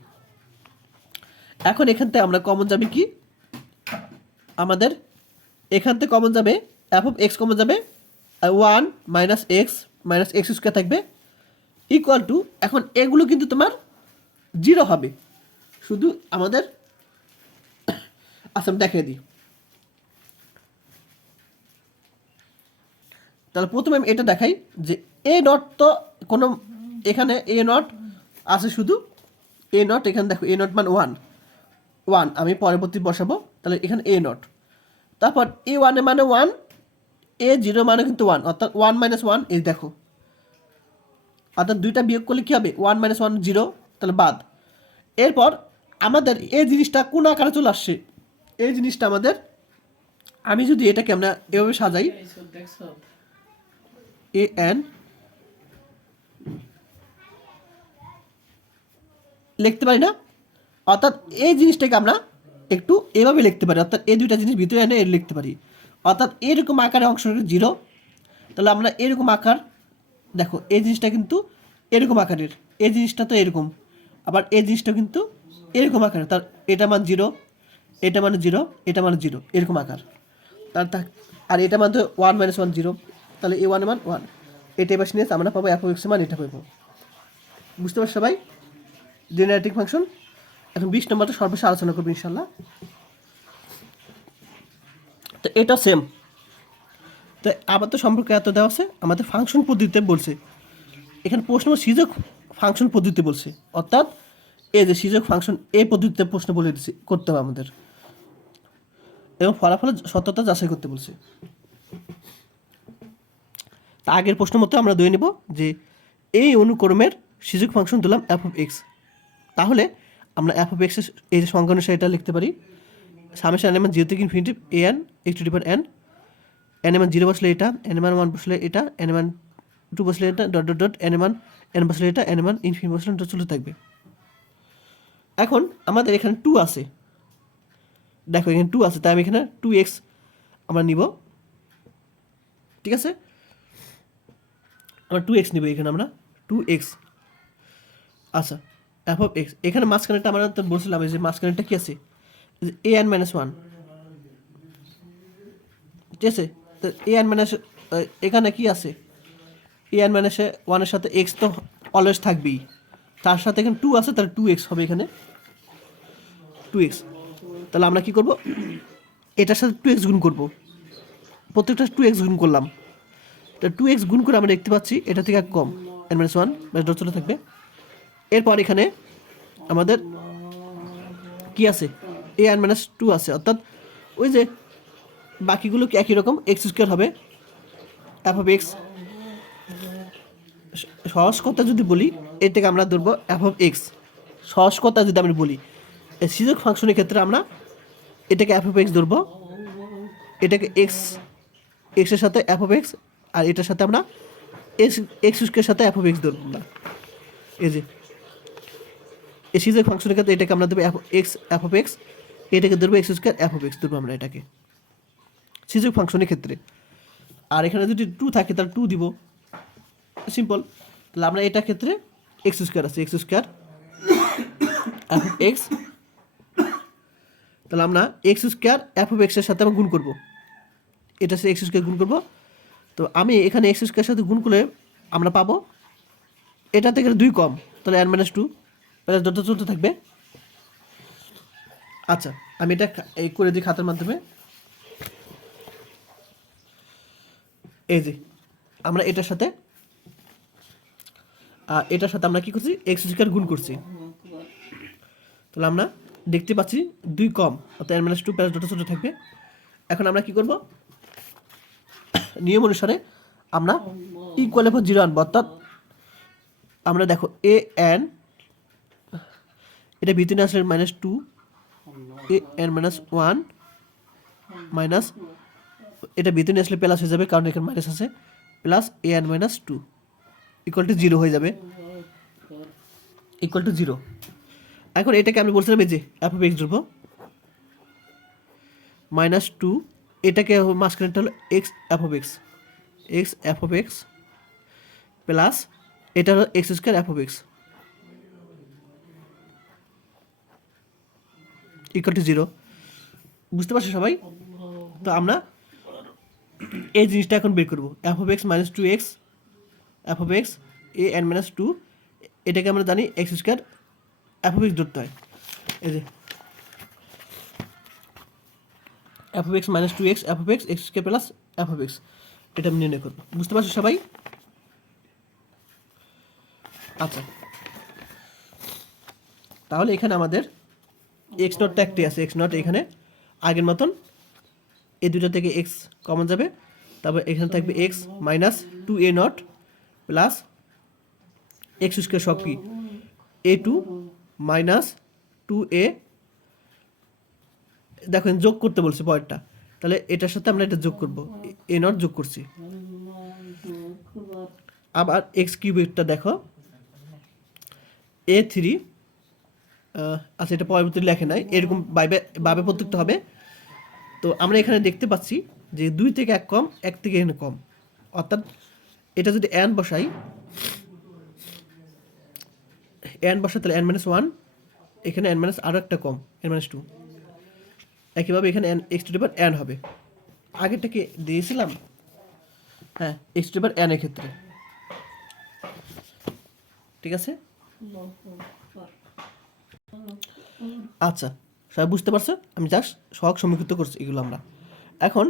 এখন এখান থেকে আমরা কমন যাবে কি, আমাদের এখান থেকে কমন যাবে এফ অফ এক্স কমন যাবে, 1 মাইনাস এক্স স্কোয়ার থাকবে ইকুয়াল টু, এখন এগুলো কিন্তু তোমার 0 হবে, শুধু আমাদের আচ্ছা আমি দেখিয়ে দিই। তাহলে প্রথমে আমি এটা দেখাই যে এ নট তো কোনো, এখানে এ নট আছে শুধু, এ নট এখানে দেখো এ নট মানে 1 আমি পরবর্তী বসাবো, তাহলে এখানে এ নট, তারপর এ 1 মানে 1, এ 0 মানে কিন্তু 1, অর্থাৎ 1 মাইনাস 1 এই দেখো, অর্থাৎ দুইটা বিয়োগ করলে কী হবে 1 মাইনাস 1 0, তাহলে বাদ। এরপর আমাদের এই জিনিসটা কোন আকারে চলে আসছে, এই জিনিসটা আমাদের, আমি যদি এটাকে আমরা এভাবে সাজাই এ এন লিখতে পারি না, অর্থাৎ এই জিনিসটাকে আমরা একটু এভাবে লিখতে পারি, অর্থাৎ এই দুইটা জিনিস ভিতরে এনে লিখতে পারি, অর্থাৎ এরকম আকারে অংশটা 0, তাহলে আমরা এরকম আকার, দেখো এই জিনিসটা কিন্তু এরকম আকারের, এই জিনিসটা তো এরকম, আবার এই জিনিসটা কিন্তু এরকম আকারের, তার এটা মান 0, এটা মানে 0, এটা মানে 0, এরকম আকার, আর এটা মান তো 1 মাইনাস 1 0, তাহলে এ 1 মান 1, এটা এবার নিয়ে আমরা পাবো এফ অফ এক্স মান এটা পাবো, বুঝতে পারছো সবাই জেনারেটিং ফাংশন। এখন 20 নম্বরটা সর্বশেষ আলোচনা করবো ইনশাল্লাহ। তো এটা সেম, তো আবার তো সম্পর্কে এত দেওয়া আছে, আমাদের ফাংশন পদ্ধতিতে বলছে, এখানে প্রশ্ন সূচক ফাংশন পদ্ধতিতে বলছে, অর্থাৎ এই যে সূচক ফাংশন এই পদ্ধতিতে প্রশ্ন বলে দিচ্ছে করতে হবে আমাদের, এবং ফলাফলের সত্যতা যাচাই করতে বলছে। তা আগের প্রশ্ন মতো আমরা ধরে নেব যে এই অনুক্রমের সূচক ফাংশন দিলাম এফ অফ এক্স, তাহলে আমরা এফ অফ এক্সের এই যে সংজ্ঞা অনুসারে এটা লিখতে পারি, সামেশন এন এমান 0 থেকে infinity A N X to the power N, N এমান 0 বসলে এটা, এন এমান 1 বসলে এটা, এন এমান 2 বসলে এটা, ডট ডট ডট এন এমান এন বসলে এটা, এন এমান ইনফিনিটি বসলে এটা চলতে থাকবে। এখন আমাদের এখানে 2 আছে, দেখো এখানে 2 আছে, তাই আমি এখানে 2x আমরা নিব, ঠিক আছে, আমরা 2x নিব এখানে, আমরা 2x, আচ্ছা এফ অফ এক্স, এখানে মাঝখানেটা আমরা তো বলছিলাম যে মাঝখানেটা কি আছে, এ এন মাইনাস 1, ঠিক আছে, তো এ এন মাইনাস, এখানে কি আছে এ এন মাইনাসে 1-এর সাথে এক্স তো অলওয়েজ থাকবেই, তার সাথে এখানে 2 আছে, তাহলে 2x হবে এখানে 2x, তাহলে আমরা কি করব, এটার সাথে 2x গুণ করব, প্রত্যেকটা 2x গুণ করলাম, তা 2x গুণ করে আমরা দেখতে পাচ্ছি এটা থেকে কম এন মাইনাস 1 ডট চলে থাকবে। এরপর এখানে আমাদের কি আছে এ এন মাইনাস 2 আছে, অর্থাৎ ওই যে বাকিগুলো কি একই রকম এক্স স্কোয়ার হবে এফ অফ এক্স, সহজ কথা যদি বলি এটাকে আমরা ধরবো এফ অফ এক্স, সহজ কথা যদি আমি বলি এই সূচক ফাংশনের ক্ষেত্রে আমরা এটাকে এফ অফ এক্স ধরবো, এটাকে এক্সের সাথে এফ অফ এক্স, আর এটার সাথে আমরা এক্স স্কোয়ারের সাথে এফ অফ এক্স ধরবো না, এই যে এই সূচক ফাংশনের ক্ষেত্রে এটাকে আমরা ধরবো এফ অফ এক্স, এটাকে ধরবো x square F of x ধরবো আমরা এটাকে সূচক ফাংশনের ক্ষেত্রে, আর এখানে যদি 2 থাকে তাহলে 2 দিব, সিম্পল। তাহলে আমরা এটার ক্ষেত্রে এক্স স্কোয়ার আছে, x square F of x, তাহলে আমরা এক্স স্কোয়ার এফ অফ এক্সের সাথে আমরা গুণ করবো, এটা সাথে এক্স স্কোয়ার গুণ করবো, তো আমি এখানে এক্স স্কোয়ারের সাথে গুণ করলে আমরা পাবো এটা থেকে 2 কম, তাহলে এন মাইনাস 2 প্লাস যত চলতে থাকবে। আচ্ছা আমি এটা এই করে দিই খাতার মাধ্যমে, এই যে আমরা এটার সাথে আমরা কি করছি এক্স স্কোয়ার গুণ করছি, তাহলে আমরা দেখতে পাচ্ছি 2 কম, অর্থাৎ এন মাইনাস 2 প্লাস যত ছোটো থাকবে। এখন আমরা কি করব, নিয়ম অনুসারে আমরা ইকুয়াল এর 0 আনবো, অর্থাৎ আমরা দেখো এ এন, এটা ভিতরে আসলে -2 এ এন মাইনাস 1 মাইনাস, এটা ভিতরে আসলে প্লাস হয়ে যাবে কারণ এখানে মাইনাস আছে, plus A N minus 2 equal to 0 হয়ে যাবে, ইকুয়াল টু 0। এখন এটাকে আমি বলছিলাম এই যে এফ অফ এক্স ধরবো -2, এটাকে মাঝখানেটা হলো x F of x, x F of x plus এটা হলো x square F of x equal to 0। বুঝতে পারছো সবাই? তো আমরা এই জিনিসটা এখন বের করবো, F of x -2x F of x A N -2, এটাকে আমরা জানি x square F of x ধরতে হয়। এই যে F of x -2x F of x x square plus F of x, এটা আমি নির্ণয় করবো। বুঝতে পারছো সবাই? আচ্ছা, তাহলে এখানে আমাদের এক্স নটটা একটি আছে, এক্স নট এখানে আগের মতন এই দুটো থেকে এক্স কমন যাবে, তারপর এখানে থাকবে x -2a0 plus x square সব কি a2 -2a, দেখেন যোগ করতে বলছে পয়েন্টটা, তাহলে এটার সাথে আমরা এটা যোগ করবো, a0 যোগ করছি। আবার এক্স কিউবেরটা দেখো a3, আচ্ছা এটা পরবর্তী লেখে নাই, এরকম ভাবে প্রত্যেকটা হবে। তো আমরা এখানে দেখতে পাচ্ছি যে 2 থেকে 1 কম, 1 থেকে এখানে কম, অর্থাৎ এটা যদি n বসাই, n বসাই তাহলে n-1, এখানে n- আরও একটা কম n-2, একইভাবে এখানে x two the power n হবে। আগেরটাকে দিয়েছিলাম, হ্যাঁ x two the power n এর ক্ষেত্রে, ঠিক আছে? আচ্ছা সবাই বুঝতে পারছো? আমি জাস্ট সহজ সমীকৃত করছি এগুলো আমরা। এখন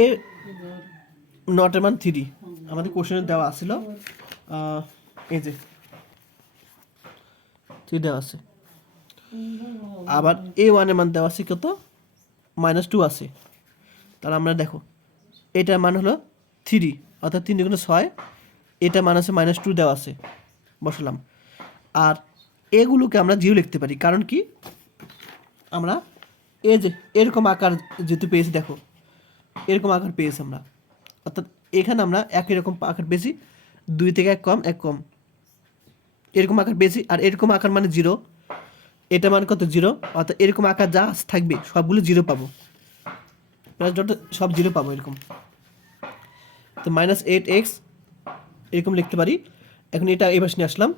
এ নটের মান 3 আমাদের কোশ্চেনে দেওয়া আছিল, এই যে 3 দেওয়া আছে। আবার a1 এর মান দেওয়া আছে কত, -2 আছে। তাহলে আমরা দেখো এটার মান হলো 3, অর্থাৎ 3 × 6, এটা মান আছে -2 দেওয়া আছে, বসালাম। আর এগুলোকে আমরা 0 লিখতে পারি, কারণ কি আমরা এই যে এরকম আকার যেহেতু পেয়েছি, দেখো এরকম আকার পেয়েছি আমরা, অর্থাৎ এখানে আমরা একই রকম আকার পেয়েছি, 2 থেকে 1 কম 1 কম এরকম আকার পেয়েছি। আর এরকম আকার মানে 0, এটা মানে কত 0, অর্থাৎ এরকম আকার যা থাকবে সবগুলো 0 পাবো, প্লাস ডট সব 0 পাবো এরকম। তো -8x এরকম লিখতে পারি। এখন এটা এই পাশে নিয়ে আসলাম।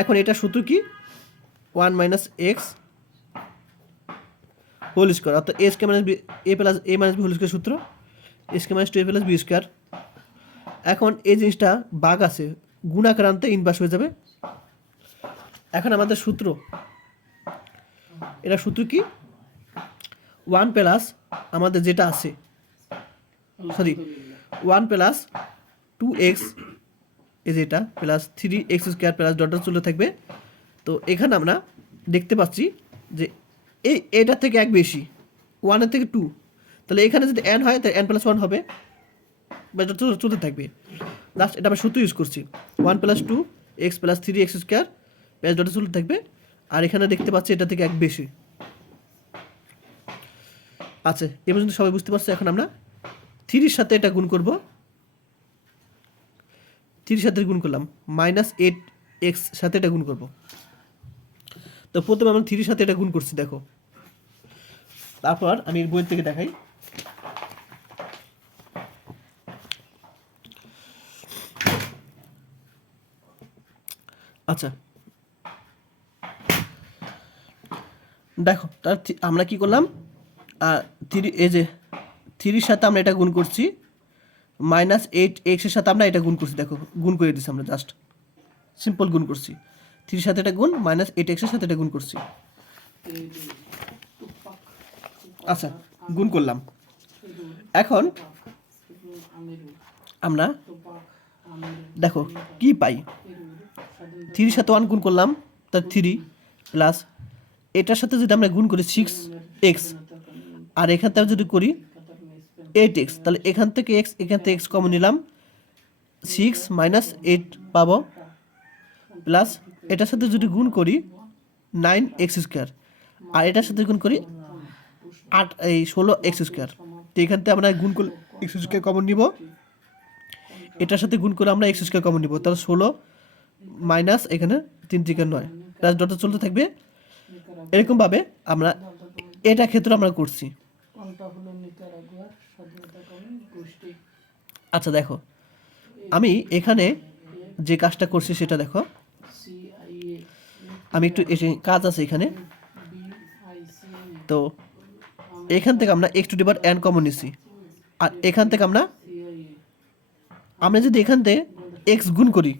এখন এটা সূত্র কি, 1 - x হোল স্কোয়ার, অর্থাৎ a square - b a plus a - b whole square সূত্র, a square - 2a plus b square. এখন এই জিনিসটা ভাগ আছে, গুণাকার আনতে ইনভার্স হয়ে যাবে। এখন আমাদের সূত্র, এটা সূত্র কি, 1 প্লাস আমাদের যেটা আছে, সরি 1 প্লাস 2x এই যেটা plus 3x square plus dot dot চলে থাকবে। তো এখানে আমরা দেখতে পাচ্ছি যে এটা থেকে 1 বেশি, 1 এর থেকে 2, তাহলে এখানে যদি n হয় তাহলে n+1 হবে, বা চলতে থাকবে। লাস্ট এটা আমরা সূত্র ইউজ করছি, 1 + 2x + 3x square plus dot চলতে থাকবে। আর এখানে দেখতে পাচ্ছি এটা থেকে 1 বেশি। আচ্ছা এ পর্যন্ত সবাই বুঝতে পারছে? এখন আমরা 3 সাথে এটা গুণ করব, 3 সাথে গুণ করলাম, -8x সাথে এটা গুণ করব। তো প্রথমে আমরা 3 সাথে এটা গুণ করছি, দেখো। তারপর আমি বই থেকে দেখাই, আচ্ছা দেখো তার আমরা কি করলাম, 3 এই যে 3 সাথে আমরা এটা গুণ করছি, -8x এর সাথে আমরা এটা গুণ করছি, দেখো গুণ করে দিচ্ছি আমরা, জাস্ট সিম্পল গুণ করছি, 3 সাথে এটা গুণ, -8x এর সাথে এটা গুণ করছি। আচ্ছা গুণ করলাম। এখন আমরা দেখো কি পাই, 3 সাথে 1 গুণ করলাম, তার 3 প্লাস এটার সাথে যদি আমরা গুণ করি 6x, আর এখান থেকে যদি করি 8x, তাহলে এখান থেকে x কমন নিলাম, 6 - 8 পাবো, প্লাস এটার সাথে যদি গুণ করি 9x স্কোয়ার, আর এটার সাথে গুণ করি 16x স্কোয়ার। তো এখান থেকে আমরা গুণ করলে x স্কোয়ার কমন নিব, এটার সাথে গুণ করে আমরা x স্কোয়ার কমন নিব, তাহলে 16 মাইনাস এখানে 3 3 9 প্লাস ডট চলতে থাকবে। এরকমভাবে আমরা এটা ক্ষেত্রে আমরা করছি। আচ্ছা দেখো, আমি এখানে যে কাজটা করছি সেটা দেখো। আমি একটু কাজ আছে এখানে, তো এখান থেকে আমরা x two the power n common নিছি, আর এখান থেকে আমরা যদি এখান থেকে x গুণ করি,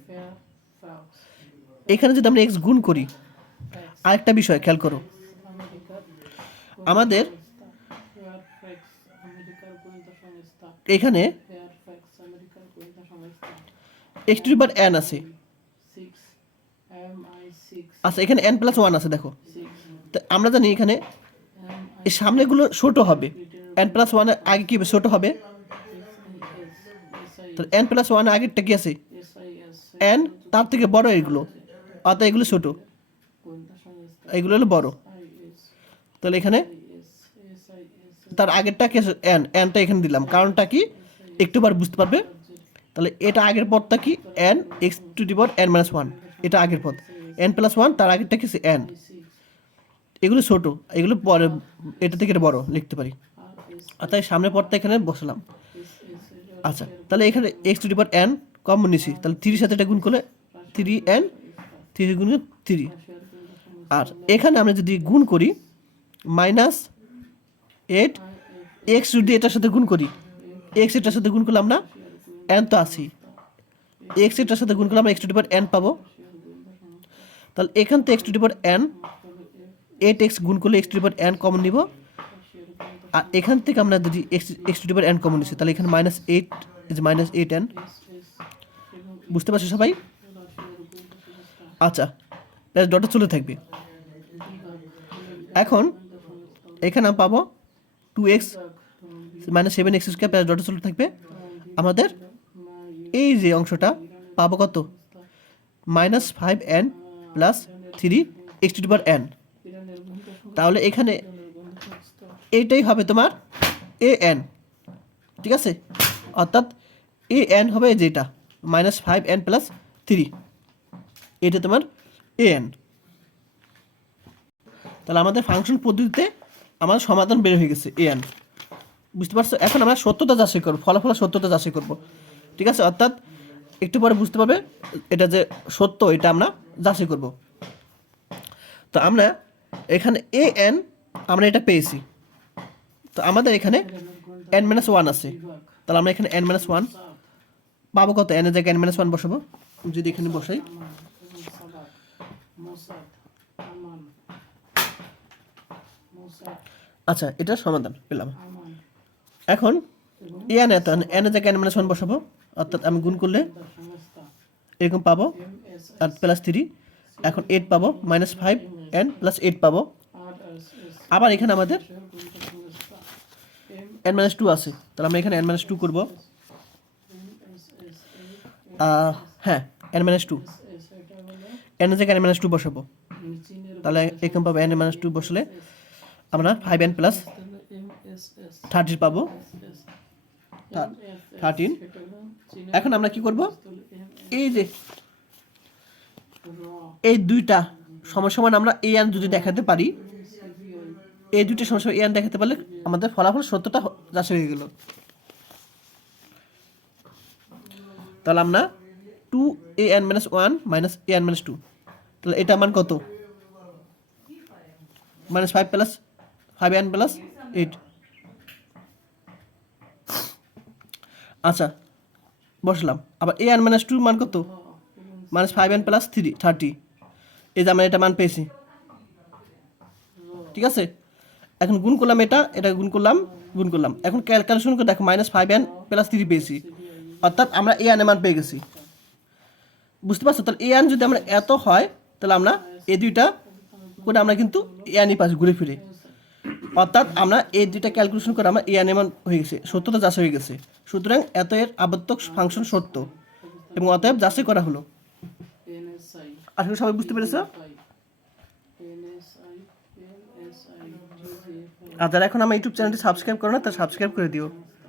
এখানে যদি আমরা x গুণ করি, আরেকটা বিষয় খেয়াল করো, আমাদের এখানে x two the power n আছে, আচ্ছা এখানে n প্লাস 1 আছে দেখো। তো আমরা জানি এখানে এই সামনেগুলো ছোট হবে, n প্লাস 1 এর আগে কি ছোট হবে, তো n প্লাস 1 এর আগেরটা কি আছে n, তার থেকে বড় এগুলো, অর্থাৎ এগুলো ছোট, এগুলো হলো বড়। তাহলে এখানে তার আগেরটা কি n, nটা এখানে দিলাম, কারণটা কি একটু বার বুঝতে পারবে। তাহলে এটা আগের পদটা কি n x two the power n minus 1, এটা আগের পদ, n প্লাস 1 তার আগেরটা কি n, এগুলো ছোট, এগুলো পরে এটা থেকে এটা বড় লিখতে পারি, আর তাই সামনের পদটা এখানে বসালাম। আচ্ছা তাহলে এখানে x two the power n common নিছি, তাহলে 3 সাথে এটা গুণ করলে 3n, 3 গুণ 3, আর এখানে আমরা যদি গুণ করি মাইনাস 8 x যদি এটার সাথে গুণ করি, x এটার সাথে গুণ করলে আমরা n তো আসি, x এটার সাথে গুণ করলে আমরা x two the power n পাবো। তাহলে এখান থেকে x two the power n 8x গুণ করলে x two the power n common নিব, আর এখান থেকে আমরা যদি x two the power n common নিছি, তাহলে এখানে মাইনাস 8 ইজ মাইনাস 8n। বুঝতে পারছো সবাই? আচ্ছা প্লাস ডটে চলে থাকবে। এখন এখানে আমি পাবো 2x minus 7x square plus ডটে চলে থাকবে। আমাদের এই যে অংশটা পাবো কত, minus 5n plus 3x two the power n। তাহলে এখানে এইটাই হবে তোমার an, ঠিক আছে, অর্থাৎ an হবে যেটা মাইনাস 5n প্লাস 3, এটা তোমার an। তাহলে আমাদের ফাংশন পদ্ধতিতে আমাদের সমাধান বের হয়ে গেছে an, বুঝতে পারছো? এখন আমরা সত্যতা যাচাই করবো, ফলাফল সত্যতা যাচাই করবো, ঠিক আছে, অর্থাৎ একটু পরে বুঝতে পারবে এটা যে সত্য, এটা আমরা যাচাই করব। তো আমরা এখানে an আমরা এটা পেয়েছি, তো আমাদের এখানে n মাইনাস 1 আছে, তাহলে আমরা এখানে n মাইনাস 1 পাবো কত, n এর জায়গায় n মাইনাস 1 বসাবো, যদি এখানে বসাই। আচ্ছা এটা সমাধান পেলাম। এখন n এত n এর জায়গায় n মাইনাস 1 বসাবো, অর্থাৎ আমি গুণ করলে এরকম পাবো, আর প্লাস 3, এখন 8 পাবো, মাইনাস 5n প্লাস 8 পাবো। আবার এখানে আমাদের n মাইনাস 2 আছে, তাহলে আমরা এখানে n মাইনাস 2 করবো, হ্যাঁ n মাইনাস 2, n এর জায়গায় n মাইনাস 2 বসাবো, তাহলে এরকম পাবো, n মাইনাস 2 বসলে আমরা 5n প্লাস 30 পাবো, 13। এখন আমরা কি করব, এই যে এই দুইটা সমান আমরা an যদি দেখাতে পারি, এই দুইটা সমান an দেখাতে পারলে আমাদের ফলাফল সত্যটা যাচাই হয়ে গেল। তাহলে আমরা 2an minus 1 minus an minus 2, তাহলে এটা মান কত, মাইনাস 5 প্লাস 5n প্লাস 8। আচ্ছা বসলাম, আবার an মাইনাস 2 মান কত, মাইনাস 5n প্লাস 30, এই যে আমরা এটা মান পেয়েছি, ঠিক আছে। এখন গুণ করলাম, এটা গুণ করলাম, এখন ক্যালকুলেশন করে দেখো, মাইনাস 5n প্লাস 3 পেয়েছি, অর্থাৎ আমরা an এর মান পেয়ে গেছি, বুঝতে পারছো? তাহলে an যদি আমরা এত হয়, তাহলে আমরা এই দুইটা করে আমরা কিন্তু an-ই পাচ্ছি ঘুরে ফিরে, অর্থাৎ আমরা এই দুইটা ক্যালকুলেশন করে আমরা an এর মান হয়ে গেছে, সত্যতা যাচাই হয়ে গেছে। সুতরাং এত এর আবর্তক ফাংশন সত্য এবং অতএব যাচাই করা হলো। আসলে সবাই বুঝতে পেরেছো? আর যারা এখন আমার ইউটিউব চ্যানেলটি সাবস্ক্রাইব করো না, তা সাবস্ক্রাইব করে দিও।